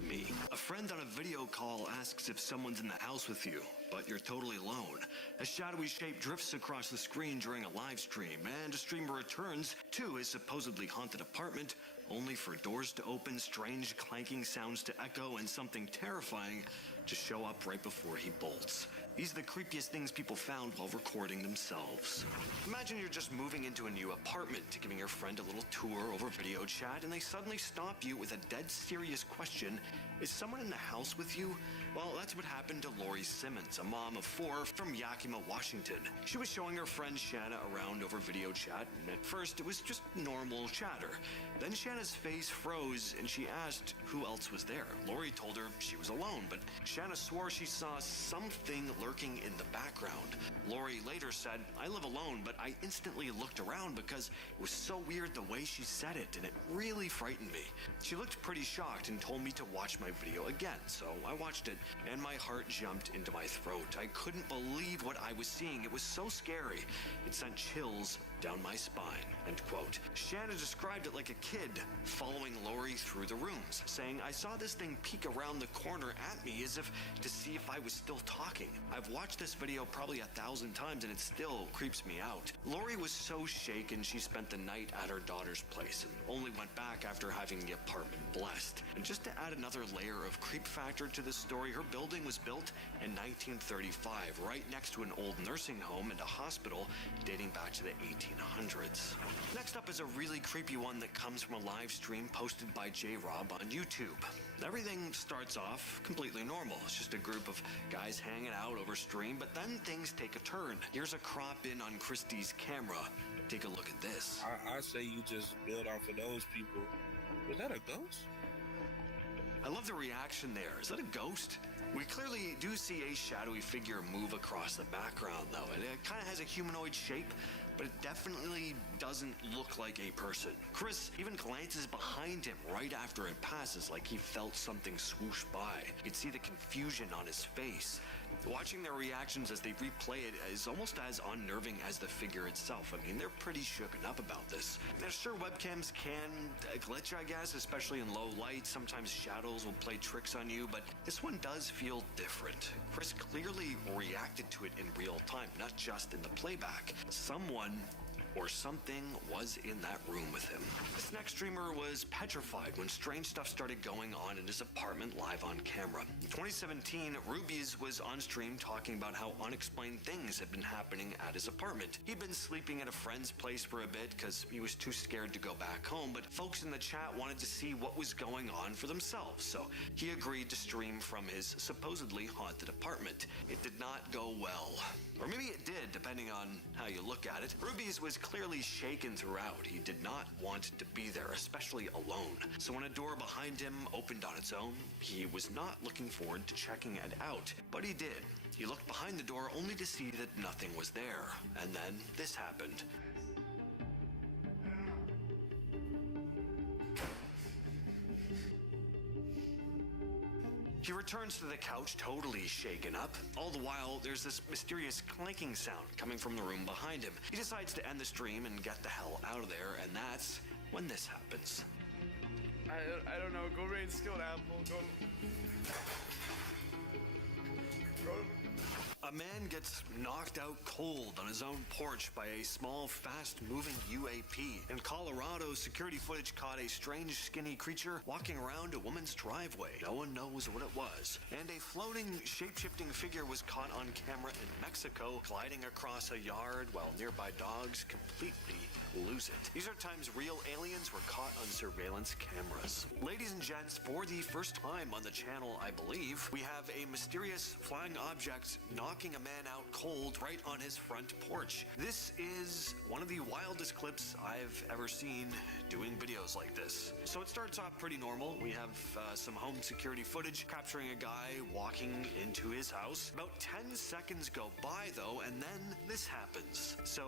me. A friend on a video call asks if someone's in the house with you, but you're totally alone. A shadowy shape drifts across the screen during a live stream, and a streamer returns to his supposedly haunted apartment, only for doors to open, strange clanking sounds to echo, and something terrifying to show up right before he bolts. These are the creepiest things people found while recording themselves. Imagine you're just moving into a new apartment, giving your friend a little tour over video chat, and they suddenly stop you with a dead serious question: is someone in the house with you? Well, that's what happened to Lori Simmons, a mom of 4 from Yakima, Washington. She was showing her friend Shanna around over video chat, and at first it was just normal chatter. Then Shanna's face froze, and she asked who else was there. Lori told her she was alone, but Shanna swore she saw something lurking in the background. Lori later said, "I live alone, but I instantly looked around because it was so weird the way she said it, and it really frightened me." She looked pretty shocked and told me to watch my video again, so I watched it, and my heart jumped into my throat. I couldn't believe what I was seeing. It was so scary. It sent chills down my spine, end quote. Shanna described it like a kid following Lori through the rooms, saying, "I saw this thing peek around the corner at me as if to see if I was still talking. I've watched this video probably 1,000 times and it still creeps me out." Lori was so shaken she spent the night at her daughter's place and only went back after having the apartment blessed. And just to add another layer of creep factor to this story, her building was built in 1935, right next to an old nursing home and a hospital dating back to the 1800s. Next up is a really creepy one that comes from a live stream posted by J-Rob on YouTube. Everything starts off completely normal. It's just a group of guys hanging out over stream, but then things take a turn. Here's a crop in on Christie's camera. Take a look at this. I say you just build off of those people. Was that a ghost? I love the reaction there. Is that a ghost? We clearly do see a shadowy figure move across the background, though. It kind of has a humanoid shape, but it definitely doesn't look like a person. Chris even glances behind him right after it passes, like he felt something swoosh by. You can see the confusion on his face. Watching their reactions as they replay it is almost as unnerving as the figure itself. I mean, they're pretty shooken up about this. Now, sure, webcams can glitch, I guess, especially in low light. Sometimes shadows will play tricks on you, but this one does feel different. Chris clearly reacted to it in real time, not just in the playback. Someone or something was in that room with him. This next streamer was petrified when strange stuff started going on in his apartment live on camera. In 2017, Rubies was on stream talking about how unexplained things had been happening at his apartment. He'd been sleeping at a friend's place for a bit because he was too scared to go back home, but folks in the chat wanted to see what was going on for themselves, so he agreed to stream from his supposedly haunted apartment. It did not go well. Or maybe it did, depending on how you look at it. Rubies was clearly shaken throughout. He did not want to be there, especially alone. So when a door behind him opened on its own, he was not looking forward to checking it out. But he did. He looked behind the door only to see that nothing was there. And then this happened. He returns to the couch totally shaken up. All the while, there's this mysterious clanking sound coming from the room behind him. He decides to end the stream and get the hell out of there, and that's when this happens. I don't know. Go raid skilled apple. Go. A man gets knocked out cold on his own porch by a small, fast-moving UAP. In Colorado, security footage caught a strange, skinny creature walking around a woman's driveway. No one knows what it was. And a floating, shape-shifting figure was caught on camera in Mexico, gliding across a yard while nearby dogs completely lose it. These are times real aliens were caught on surveillance cameras. Ladies and gents, for the first time on the channel, I believe, we have a mysterious flying object knocking a man out cold right on his front porch. This is one of the wildest clips I've ever seen doing videos like this. So it starts off pretty normal. We have some home security footage capturing a guy walking into his house. About 10 seconds go by though, and then this happens. So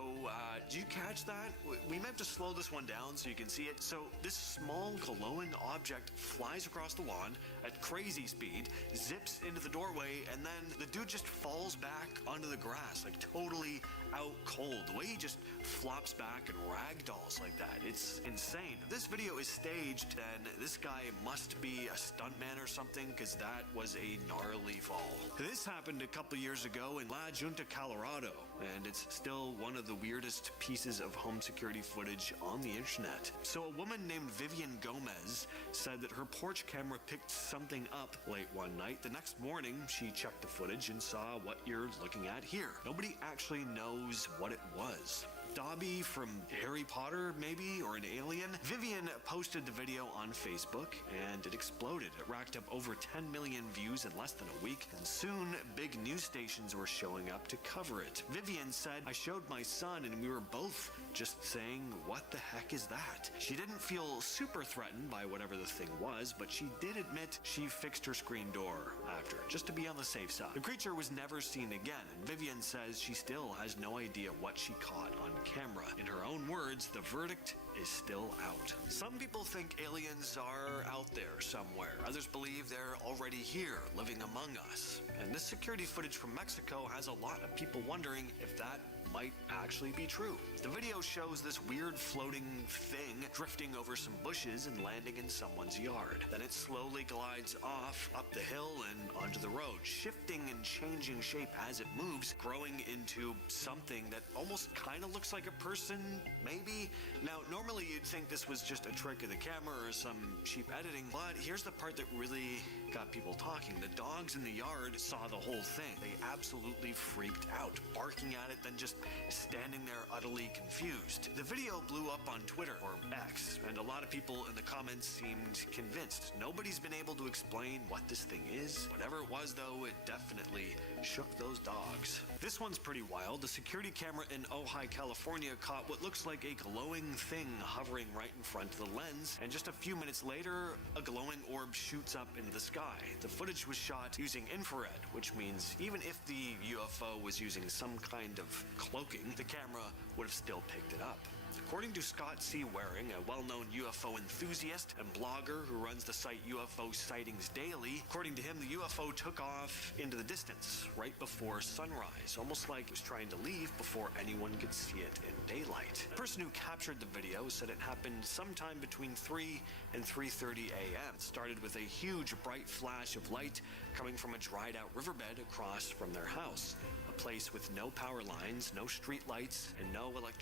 do you catch that? We may have to slow this one down so you can see it. So this small glowing object flies across the lawn at crazy speed, zips into the doorway, and then the dude just falls back onto the grass, like totally out cold. The way he just flops back and ragdolls like that, it's insane. If this video is staged, then this guy must be a stuntman or something, because that was a gnarly fall. This happened a couple years ago in La Junta, Colorado, and it's still one of the weirdest pieces of home security footage on the internet. So a woman named Vivian Gomez said that her porch camera picked something up late one night. The next morning, she checked the footage and saw what you're looking at here. Nobody actually knows what it was. Dobby from Harry Potter, maybe, or an alien? Vivian posted the video on Facebook, and it exploded. It racked up over 10 million views in less than a week, and soon big news stations were showing up to cover it. Vivian said, "I showed my son, and we were both just saying, what the heck is that?" She didn't feel super threatened by whatever the thing was, but she did admit she fixed her screen door after, just to be on the safe side. The creature was never seen again, and Vivian says she still has no idea what she caught on camera. In her own words, the verdict is still out. Some people think aliens are out there somewhere. Others believe they're already here, living among us. And this security footage from Mexico has a lot of people wondering if that might actually be true. The video shows this weird floating thing drifting over some bushes and landing in someone's yard. Then it slowly glides off up the hill and onto the road, shifting and changing shape as it moves, growing into something that almost kind of looks like a person, maybe? Now, normally you'd think this was just a trick of the camera or some cheap editing, but here's the part that really got people talking. The dogs in the yard saw the whole thing. They absolutely freaked out, barking at it, then just standing there utterly confused. The video blew up on Twitter, or X, and a lot of people in the comments seemed convinced. Nobody's been able to explain what this thing is. Whatever it was, though, it definitely shook those dogs. This one's pretty wild. The security camera in Ojai, California caught what looks like a glowing thing hovering right in front of the lens, and just a few minutes later, a glowing orb shoots up into the sky. The footage was shot using infrared, which means even if the UFO was using some kind of cloaking, the camera would have still picked it up. According to Scott C. Waring, a well-known UFO enthusiast and blogger who runs the site UFO Sightings Daily, according to him, the UFO took off into the distance right before sunrise, almost like it was trying to leave before anyone could see it in daylight. The person who captured the video said it happened sometime between 3 and 3:30 a.m. It started with a huge bright flash of light coming from a dried-out riverbed across from their house, a place with no power lines, no street lights, and no electricity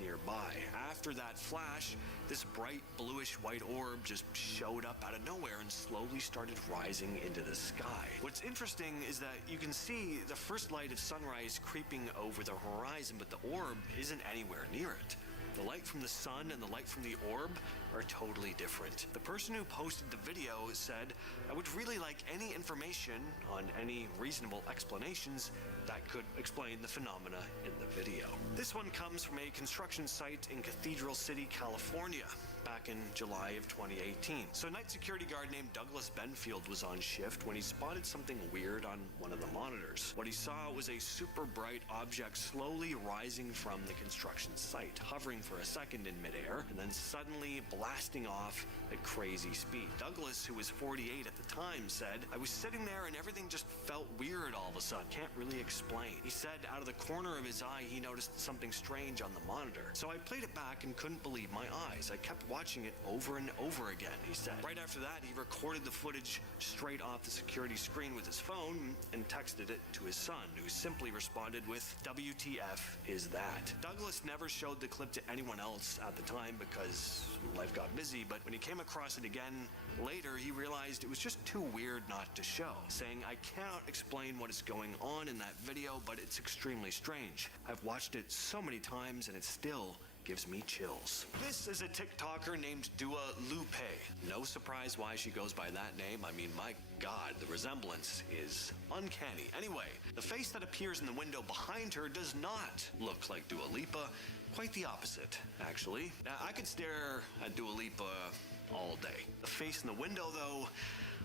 nearby. After that flash, this bright bluish-white orb just showed up out of nowhere and slowly started rising into the sky. What's interesting is that you can see the first light of sunrise creeping over the horizon, but the orb isn't anywhere near it. The light from the sun and the light from the orb are totally different. The person who posted the video said, "I would really like any information on any reasonable explanations that could explain the phenomena in the video." This one comes from a construction site in Cathedral City, California. back in July of 2018. So a night security guard named Douglas Benfield was on shift when he spotted something weird on one of the monitors. What he saw was a super bright object slowly rising from the construction site, hovering for a second in midair, and then suddenly blasting off at crazy speed. Douglas, who was 48 at the time, said, "I was sitting there and everything just felt weird all of a sudden. Can't really explain." He said out of the corner of his eye, he noticed something strange on the monitor. "So I played it back and couldn't believe my eyes. I kept watching it over and over again," he said. Right after that, he recorded the footage straight off the security screen with his phone and texted it to his son, who simply responded with, "WTF is that?" Douglas never showed the clip to anyone else at the time because life got busy, but when he came across it again later, he realized it was just too weird not to show, saying, "I cannot explain what is going on in that video, but it's extremely strange. I've watched it so many times and it still gives me chills." This is a TikToker named Dua Lupe. No surprise why she goes by that name. I mean, my God, the resemblance is uncanny. Anyway, the face that appears in the window behind her does not look like Dua Lipa. Quite the opposite, actually. Now, I could stare at Dua Lipa all day. The face in the window, though,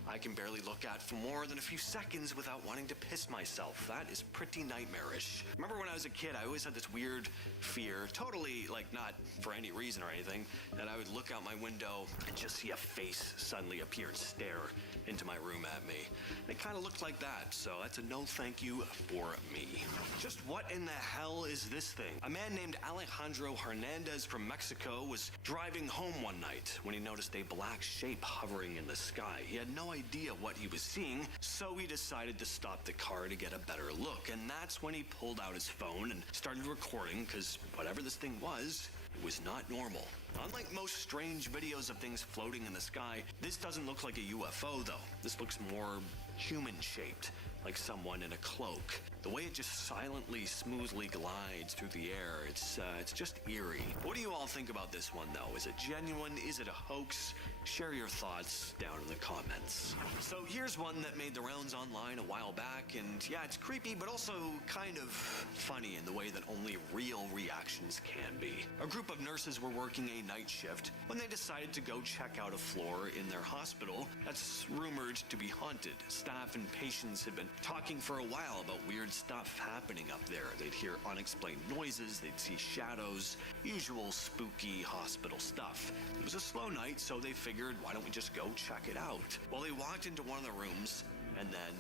I can barely look at for more than a few seconds without wanting to piss myself. That is pretty nightmarish. Remember when I was a kid, I always had this weird fear, totally, like, not for any reason or anything, that I would look out my window and just see a face suddenly appear and stare into my room at me. It kind of looked like that, so that's a no thank you for me. Just what in the hell is this thing? A man named Alejandro Hernandez from Mexico was driving home one night when he noticed a black shape hovering in the sky. He had no idea what he was seeing, so he decided to stop the car to get a better look, and that's when he pulled out his phone and started recording, because whatever this thing was, it was not normal. Unlike most strange videos of things floating in the sky, this doesn't look like a UFO, though. This looks more human-shaped, like someone in a cloak. The way it just silently, smoothly glides through the air, it's just eerie. What do you all think about this one, though? Is it genuine? Is it a hoax? Share your thoughts down in the comments. So here's one that made the rounds online a while back, and yeah, it's creepy, but also kind of funny in the way that only real reactions can be. A group of nurses were working a night shift when they decided to go check out a floor in their hospital that's rumored to be haunted. Staff and patients had been talking for a while about weird stuff happening up there. They'd hear unexplained noises, they'd see shadows, usual spooky hospital stuff. It was a slow night, so they figured, why don't we just go check it out? Well, they walked into one of the rooms, and then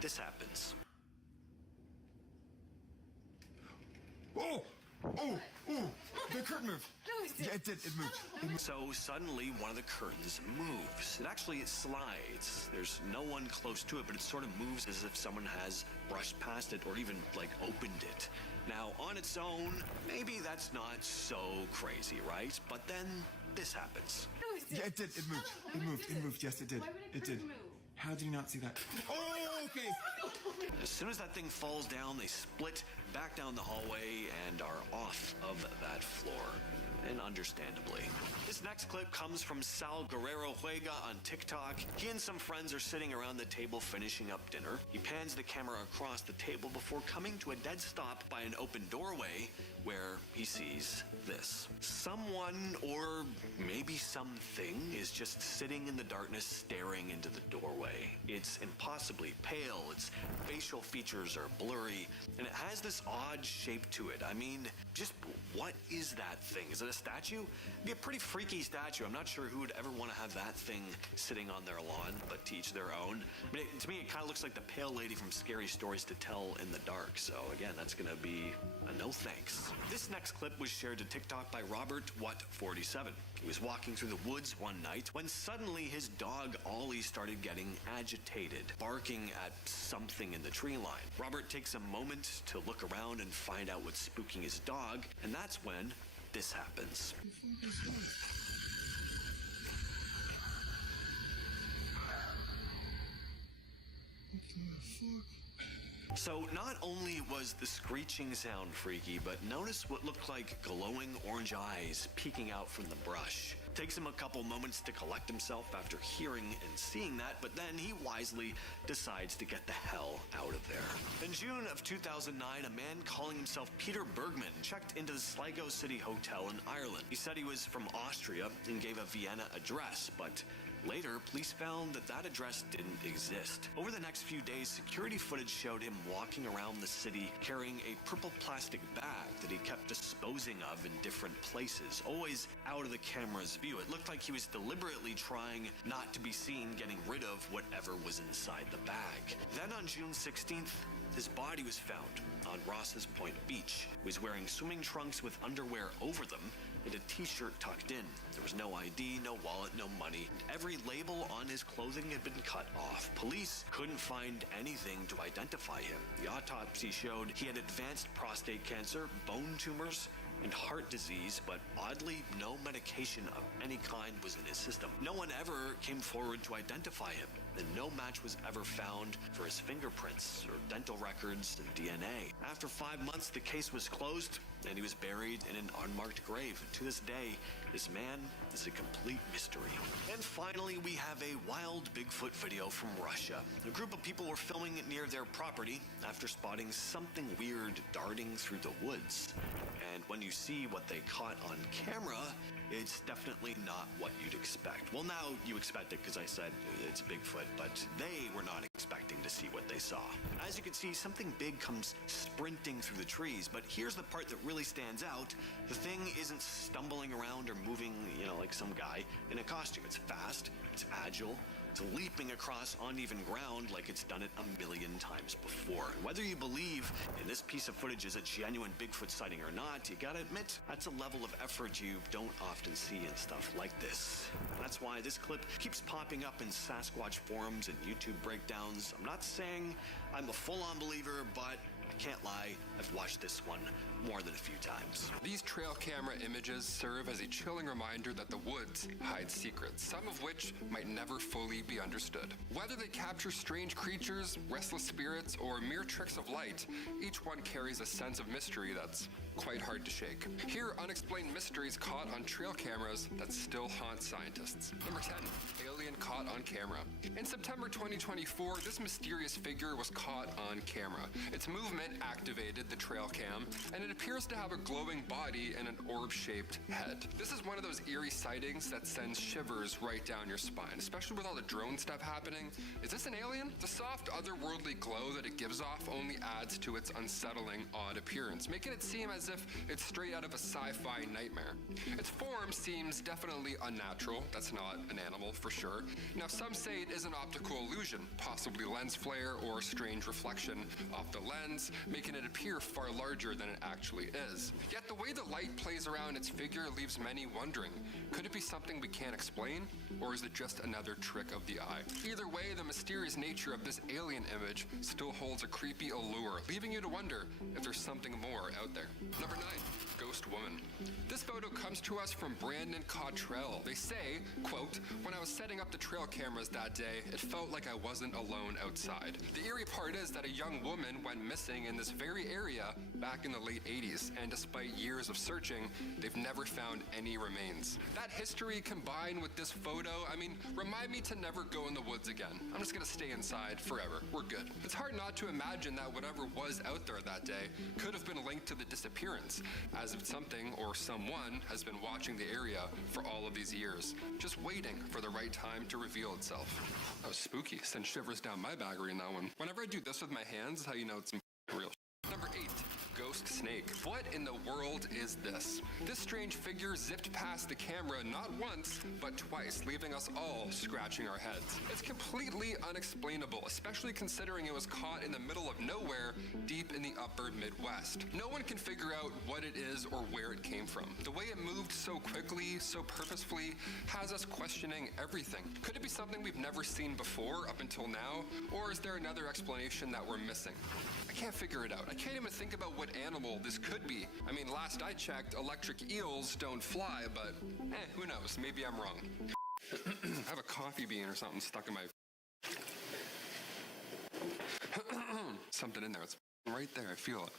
this happens. Oh! Oh! Oh! The curtain moved. Yeah, it did. It moved. So suddenly one of the curtains moves. It slides. There's no one close to it, but it sort of moves as if someone has brushed past it or even, like, opened it. Now, on its own, maybe that's not so crazy, right? But then this happens. Yeah, it did. It moved. It moved. It moved. Yes, it did. It did. How did you not see that? Oh, okay. As soon as that thing falls down, they split back down the hallway and are off of that floor. And understandably. This next clip comes from Sal Guerrero Juega on TikTok. He and some friends are sitting around the table finishing up dinner. He pans the camera across the table before coming to a dead stop by an open doorway where he sees this. Someone, or maybe something, is just sitting in the darkness staring into the doorway. It's impossibly pale, its facial features are blurry, and it has this odd shape to it. I mean, just what is that thing? Is it a statue? It'd be a pretty freaky statue. I'm not sure who would ever want to have that thing sitting on their lawn, but to each their own. I mean, to me, it kind of looks like the pale lady from Scary Stories to Tell in the Dark. So again, that's going to be a no thanks. This next clip was shared to TikTok by Robert What47. He was walking through the woods one night when suddenly his dog Ollie started getting agitated, barking at something in the tree line. Robert takes a moment to look around and find out what's spooking his dog, and that's when this happens. So not only was the screeching sound freaky, but notice what looked like glowing orange eyes peeking out from the brush. Takes him a couple moments to collect himself after hearing and seeing that, but then he wisely decides to get the hell out of there. In June of 2009, a man calling himself Peter Bergman checked into the Sligo City Hotel in Ireland. He said he was from Austria and gave a Vienna address, but later, police found that that address didn't exist. Over the next few days, security footage showed him walking around the city carrying a purple plastic bag that he kept disposing of in different places, always out of the camera's view. It looked like he was deliberately trying not to be seen getting rid of whatever was inside the bag. Then on June 16th, his body was found on Ross's Point Beach. He was wearing swimming trunks with underwear over them and a t-shirt tucked in. There was no ID, no wallet, no money. Every label on his clothing had been cut off. Police couldn't find anything to identify him. The autopsy showed he had advanced prostate cancer, bone tumors, and heart disease, but oddly, no medication of any kind was in his system. No one ever came forward to identify him, and no match was ever found for his fingerprints or dental records and DNA. After 5 months, the case was closed, and he was buried in an unmarked grave. And to this day, this man is a complete mystery. And finally, we have a wild Bigfoot video from Russia. A group of people were filming it near their property after spotting something weird darting through the woods. And when you see what they caught on camera, it's definitely not what you'd expect. Well, now you expect it because I said it's Bigfoot, but they were not expecting to see what they saw. As you can see, something big comes sprinting through the trees, but here's the part that really stands out. The thing isn't stumbling around or moving, like some guy in a costume. It's fast, it's agile, it's leaping across uneven ground like it's done it a million times before. And whether you believe in this piece of footage is a genuine Bigfoot sighting or not, you gotta admit, that's a level of effort you don't often see in stuff like this. That's why this clip keeps popping up in Sasquatch forums and YouTube breakdowns. I'm not saying I'm a full-on believer, but I can't lie, I've watched this one more than a few times. These trail camera images serve as a chilling reminder that the woods hide secrets, some of which might never fully be understood. Whether they capture strange creatures, restless spirits, or mere tricks of light, each one carries a sense of mystery that's quite hard to shake. Here are unexplained mysteries caught on trail cameras that still haunt scientists. Number 10, alien caught on camera. In September 2024, this mysterious figure was caught on camera. Its movement activated the trail cam, and it appears to have a glowing body and an orb-shaped head. This is one of those eerie sightings that sends shivers right down your spine, especially with all the drone stuff happening. Is this an alien? The soft, otherworldly glow that it gives off only adds to its unsettling, odd appearance, making it seem as if it's straight out of a sci-fi nightmare. Its form seems definitely unnatural. That's not an animal for sure. Now, some say it is an optical illusion, possibly lens flare or strange reflection off the lens, making it appear far larger than it actually is. Yet the way the light plays around its figure leaves many wondering, could it be something we can't explain, or is it just another trick of the eye? Either way, the mysterious nature of this alien image still holds a creepy allure, leaving you to wonder if there's something more out there. Number 9, Ghost Woman. This photo comes to us from Brandon Cottrell. They say, quote, "When I was setting up the trail cameras that day, it felt like I wasn't alone outside." The eerie part is that a young woman went missing in this very area back in the late 80s, and despite years of searching, they've never found any remains. That history combined with this photo, remind me to never go in the woods again. I'm just gonna stay inside forever. We're good. It's hard not to imagine that whatever was out there that day could have been linked to the disappearance, as if something or someone has been watching the area for all of these years, just waiting for the right time to reveal itself. That was spooky. Sent shivers down my back reading that one. Whenever I do this with my hands, how you know it's real. Number 8, Ghost Snake. What in the world is this? This strange figure zipped past the camera not once, but twice, leaving us all scratching our heads. It's completely unexplainable, especially considering it was caught in the middle of nowhere, deep in the upper Midwest. No one can figure out what it is or where it came from. The way it moved so quickly, so purposefully, has us questioning everything. Could it be something we've never seen before up until now? Or is there another explanation that we're missing? I can't figure it out. I can't even think about what animal this could be. Last I checked, electric eels don't fly, but who knows? Maybe I'm wrong. I have a coffee bean or something stuck in my... something in there. It's right there. I feel it.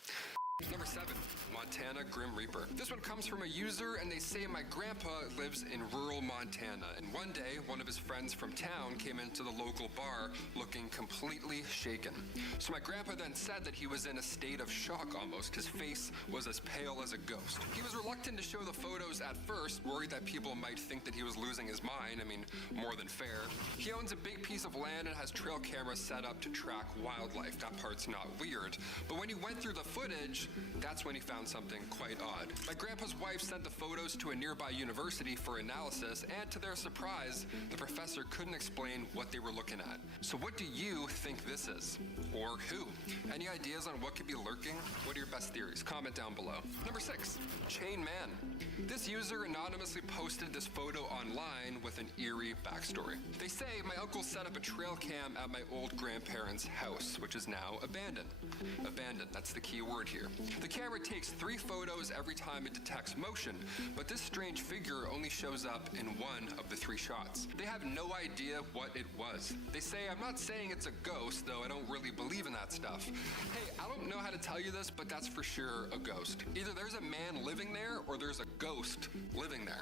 Number 7, Montana Grim Reaper. This one comes from a user, and they say, my grandpa lives in rural Montana, and one day, one of his friends from town came into the local bar looking completely shaken. So my grandpa then said that he was in a state of shock almost. His face was as pale as a ghost. He was reluctant to show the photos at first, worried that people might think that he was losing his mind. I mean, more than fair. He owns a big piece of land and has trail cameras set up to track wildlife. That part's not weird. But when he went through the footage, that's when he found something quite odd. My grandpa's wife sent the photos to a nearby university for analysis, and to their surprise, the professor couldn't explain what they were looking at. So what do you think this is? Or who? Any ideas on what could be lurking? What are your best theories? Comment down below. Number 6, Chain Man. This user anonymously posted this photo online with an eerie backstory. They say, my uncle set up a trail cam at my old grandparents' house, which is now abandoned. Abandoned, that's the key word here. The camera takes 3 photos every time it detects motion, but this strange figure only shows up in one of the 3 shots. They have no idea what it was. They say, I'm not saying it's a ghost, though I don't really believe in that stuff. Hey, I don't know how to tell you this, but that's for sure a ghost. Either there's a man living there, or there's a ghost living there.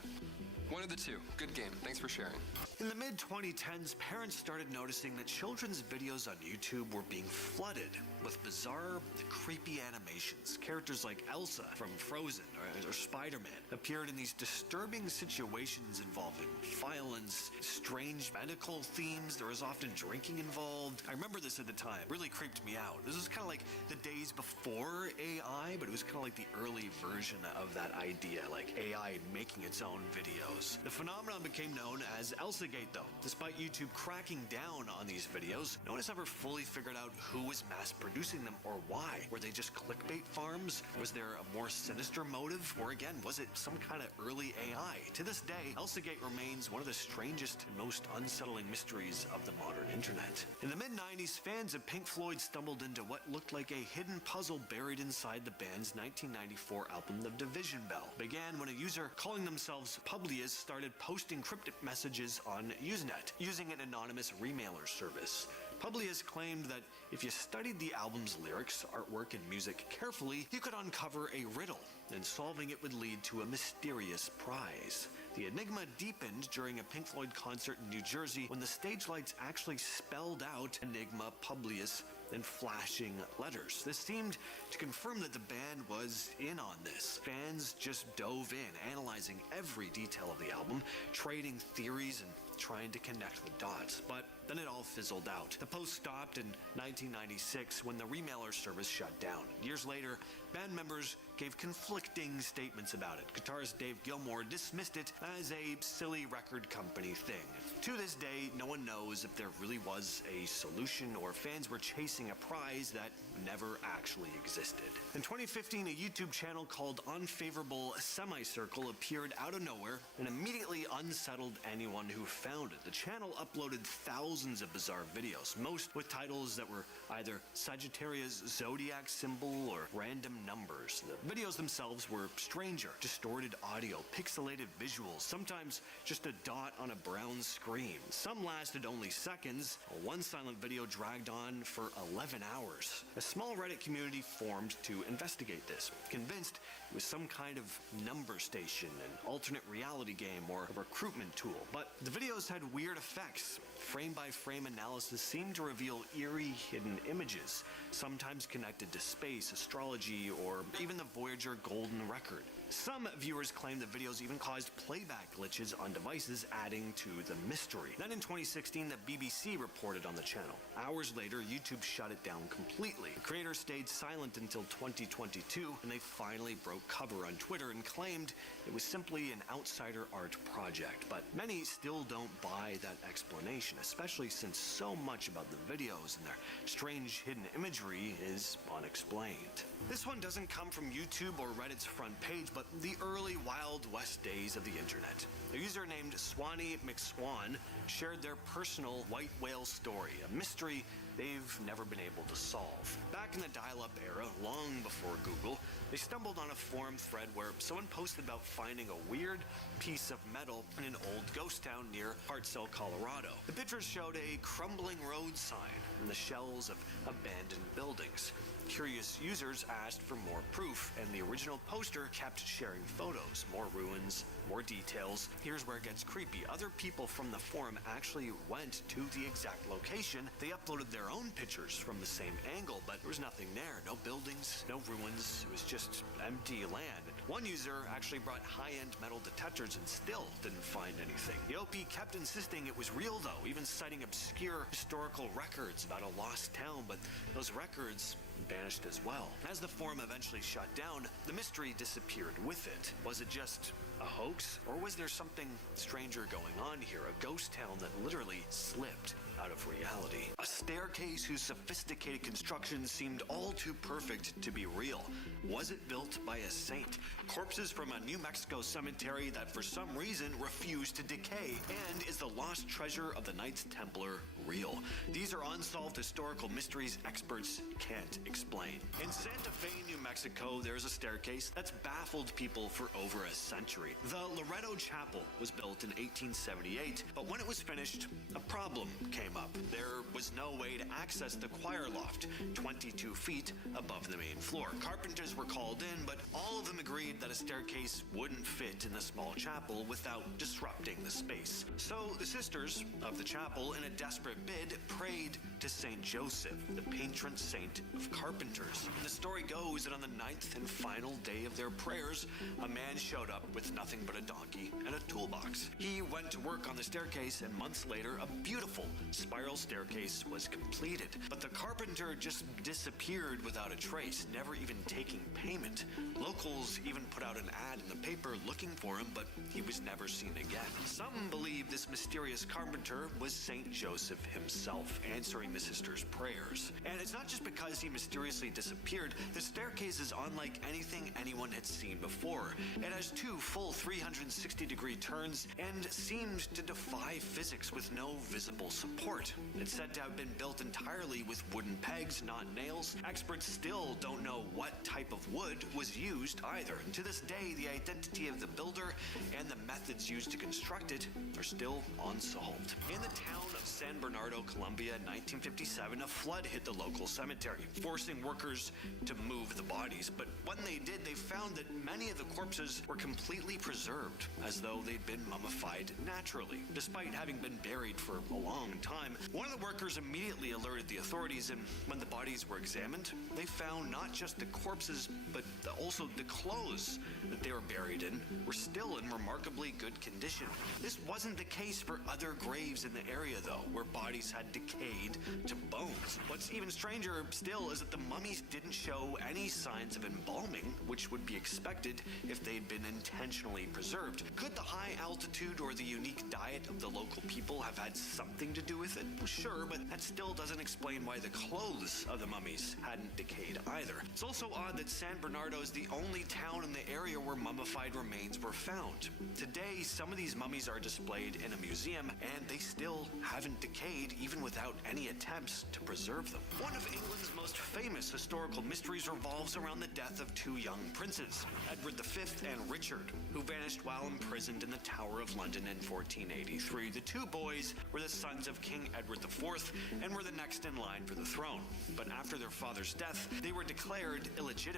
One of the two. Good game. Thanks for sharing. In the mid-2010s, parents started noticing that children's videos on YouTube were being flooded with bizarre, creepy animations. Characters like Elsa from Frozen or Spider-Man appeared in these disturbing situations involving violence, strange medical themes. There was often drinking involved. I remember this at the time. It really creeped me out. This was kind of like the days before AI, but it was kind of like the early version of that idea, like AI making its own videos. The phenomenon became known as Elsagate, though. Despite YouTube cracking down on these videos, no one has ever fully figured out who was mass-producing them or why. Were they just clickbait farms? Was there a more sinister motive? Or again, was it some kind of early AI? To this day, Elsagate remains one of the strangest and most unsettling mysteries of the modern internet. In the mid-90s, fans of Pink Floyd stumbled into what looked like a hidden puzzle buried inside the band's 1994 album, The Division Bell. It began when a user calling themselves Publius started posting cryptic messages on Usenet using an anonymous remailer service. Publius claimed that if you studied the album's lyrics, artwork, and music carefully, you could uncover a riddle, and solving it would lead to a mysterious prize. The enigma deepened during a Pink Floyd concert in New Jersey when the stage lights actually spelled out Enigma Publius in flashing letters. This seemed to confirm that the band was in on this. Fans just dove in, analyzing every detail of the album, trading theories and trying to connect the dots. But then it all fizzled out. The post stopped in 1996 when the remailer service shut down. Years later, band members gave conflicting statements about it. Guitarist Dave Gilmour dismissed it as a silly record company thing. To this day, no one knows if there really was a solution or fans were chasing a prize that never actually existed. In 2015, a YouTube channel called Unfavorable Semicircle appeared out of nowhere and immediately unsettled anyone who found it. The channel uploaded thousands of bizarre videos, most with titles that were either Sagittarius zodiac symbol or random numbers. The videos themselves were stranger, distorted audio, pixelated visuals, sometimes just a dot on a brown screen. Some lasted only seconds. One silent video dragged on for 11 hours. A small Reddit community formed to investigate this, convinced it was some kind of number station, an alternate reality game, or a recruitment tool. But the videos had weird effects. Frame-by-frame analysis seemed to reveal eerie hidden images, sometimes connected to space, astrology, or even the Voyager Golden Record. Some viewers claimed the videos even caused playback glitches on devices, adding to the mystery. Then in 2016, the BBC reported on the channel. Hours later, YouTube shut it down completely. The creator stayed silent until 2022, and they finally broke cover on Twitter and claimed it was simply an outsider art project. But many still don't buy that explanation, especially since so much about the videos and their strange hidden imagery is unexplained. This one doesn't come from YouTube or Reddit's front page, but the early Wild West days of the internet. A user named Swanee McSwan shared their personal white whale story, a mystery they've never been able to solve. Back in the dial-up era, long before Google, they stumbled on a forum thread where someone posted about finding a weird piece of metal in an old ghost town near Hartselle, Colorado. The pictures showed a crumbling road sign and the shells of abandoned buildings. Curious users asked for more proof, and the original poster kept sharing photos, more ruins, more details. Here's where it gets creepy. Other people from the forum actually went to the exact location. They uploaded their own pictures from the same angle, but there was nothing there. No buildings, no ruins. It was just empty land. One user actually brought high-end metal detectors and still didn't find anything. The OP kept insisting it was real, though, even citing obscure historical records about a lost town, but those records vanished as well. As the forum eventually shut down, the mystery disappeared with it. Was it just a hoax, or was there something stranger going on here? A ghost town that literally slipped out of reality. A staircase whose sophisticated construction seemed all too perfect to be real. Was it built by a saint? Corpses from a New Mexico cemetery that for some reason refused to decay? And is the lost treasure of the Knights Templar real? These are unsolved historical mysteries experts can't explain. In Santa Fe, New Mexico, there's a staircase that's baffled people for over a century. The Loretto Chapel was built in 1878, but when it was finished, a problem came up. There was no way to access the choir loft, 22 feet above the main floor. Carpenters were called in, but all of them agreed that a staircase wouldn't fit in the small chapel without disrupting the space. So the sisters of the chapel, in a desperate bid, prayed to Saint Joseph, the patron saint of carpenters. The story goes that on the 9th and final day of their prayers, a man showed up with nothing but a donkey and a toolbox. He went to work on the staircase, and months later, a beautiful spiral staircase was completed. But the carpenter just disappeared without a trace, never even taking payment. Locals even put out an ad in the paper looking for him, but he was never seen again. Some believe this mysterious carpenter was Saint Joseph himself, answering the sisters' prayers. And it's not just because he mysteriously disappeared. The staircase is unlike anything anyone had seen before. It has 2 full 360-degree turns and seemed to defy physics with no visible support. It's said to have been built entirely with wooden pegs, not nails. Experts still don't know what type of wood was used either. And to this day, the identity of the builder and the methods used to construct it are still unsolved. In the town of San Bernardo, Colombia, in 1957, a flood hit the local cemetery, forcing workers to move the bodies. But when they did, they found that many of the corpses were completely preserved, as though they'd been mummified naturally, despite having been buried for a long time. One of the workers immediately alerted the authorities, and when the bodies were examined, they found not just the corpses, but also the clothes that they were buried in were still in remarkably good condition. This wasn't the case for other graves in the area, though, where bodies had decayed to bones. What's even stranger still is that the mummies didn't show any signs of embalming, which would be expected if they'd been intentionally preserved. Could the high altitude or the unique diet of the local people have had something to do with it? Sure, but that still doesn't explain why the clothes of the mummies hadn't decayed either. It's also odd that San Bernardo is the only town in the area where mummified remains were found. Today, some of these mummies are displayed in a museum, and they still haven't decayed even without any attempts to preserve them. One of England's most famous historical mysteries revolves around the death of 2 young princes, Edward V and Richard, who vanished while imprisoned in the Tower of London in 1483. The 2 boys were the sons of King Edward IV and were the next in line for the throne. But after their father's death, they were declared illegitimate.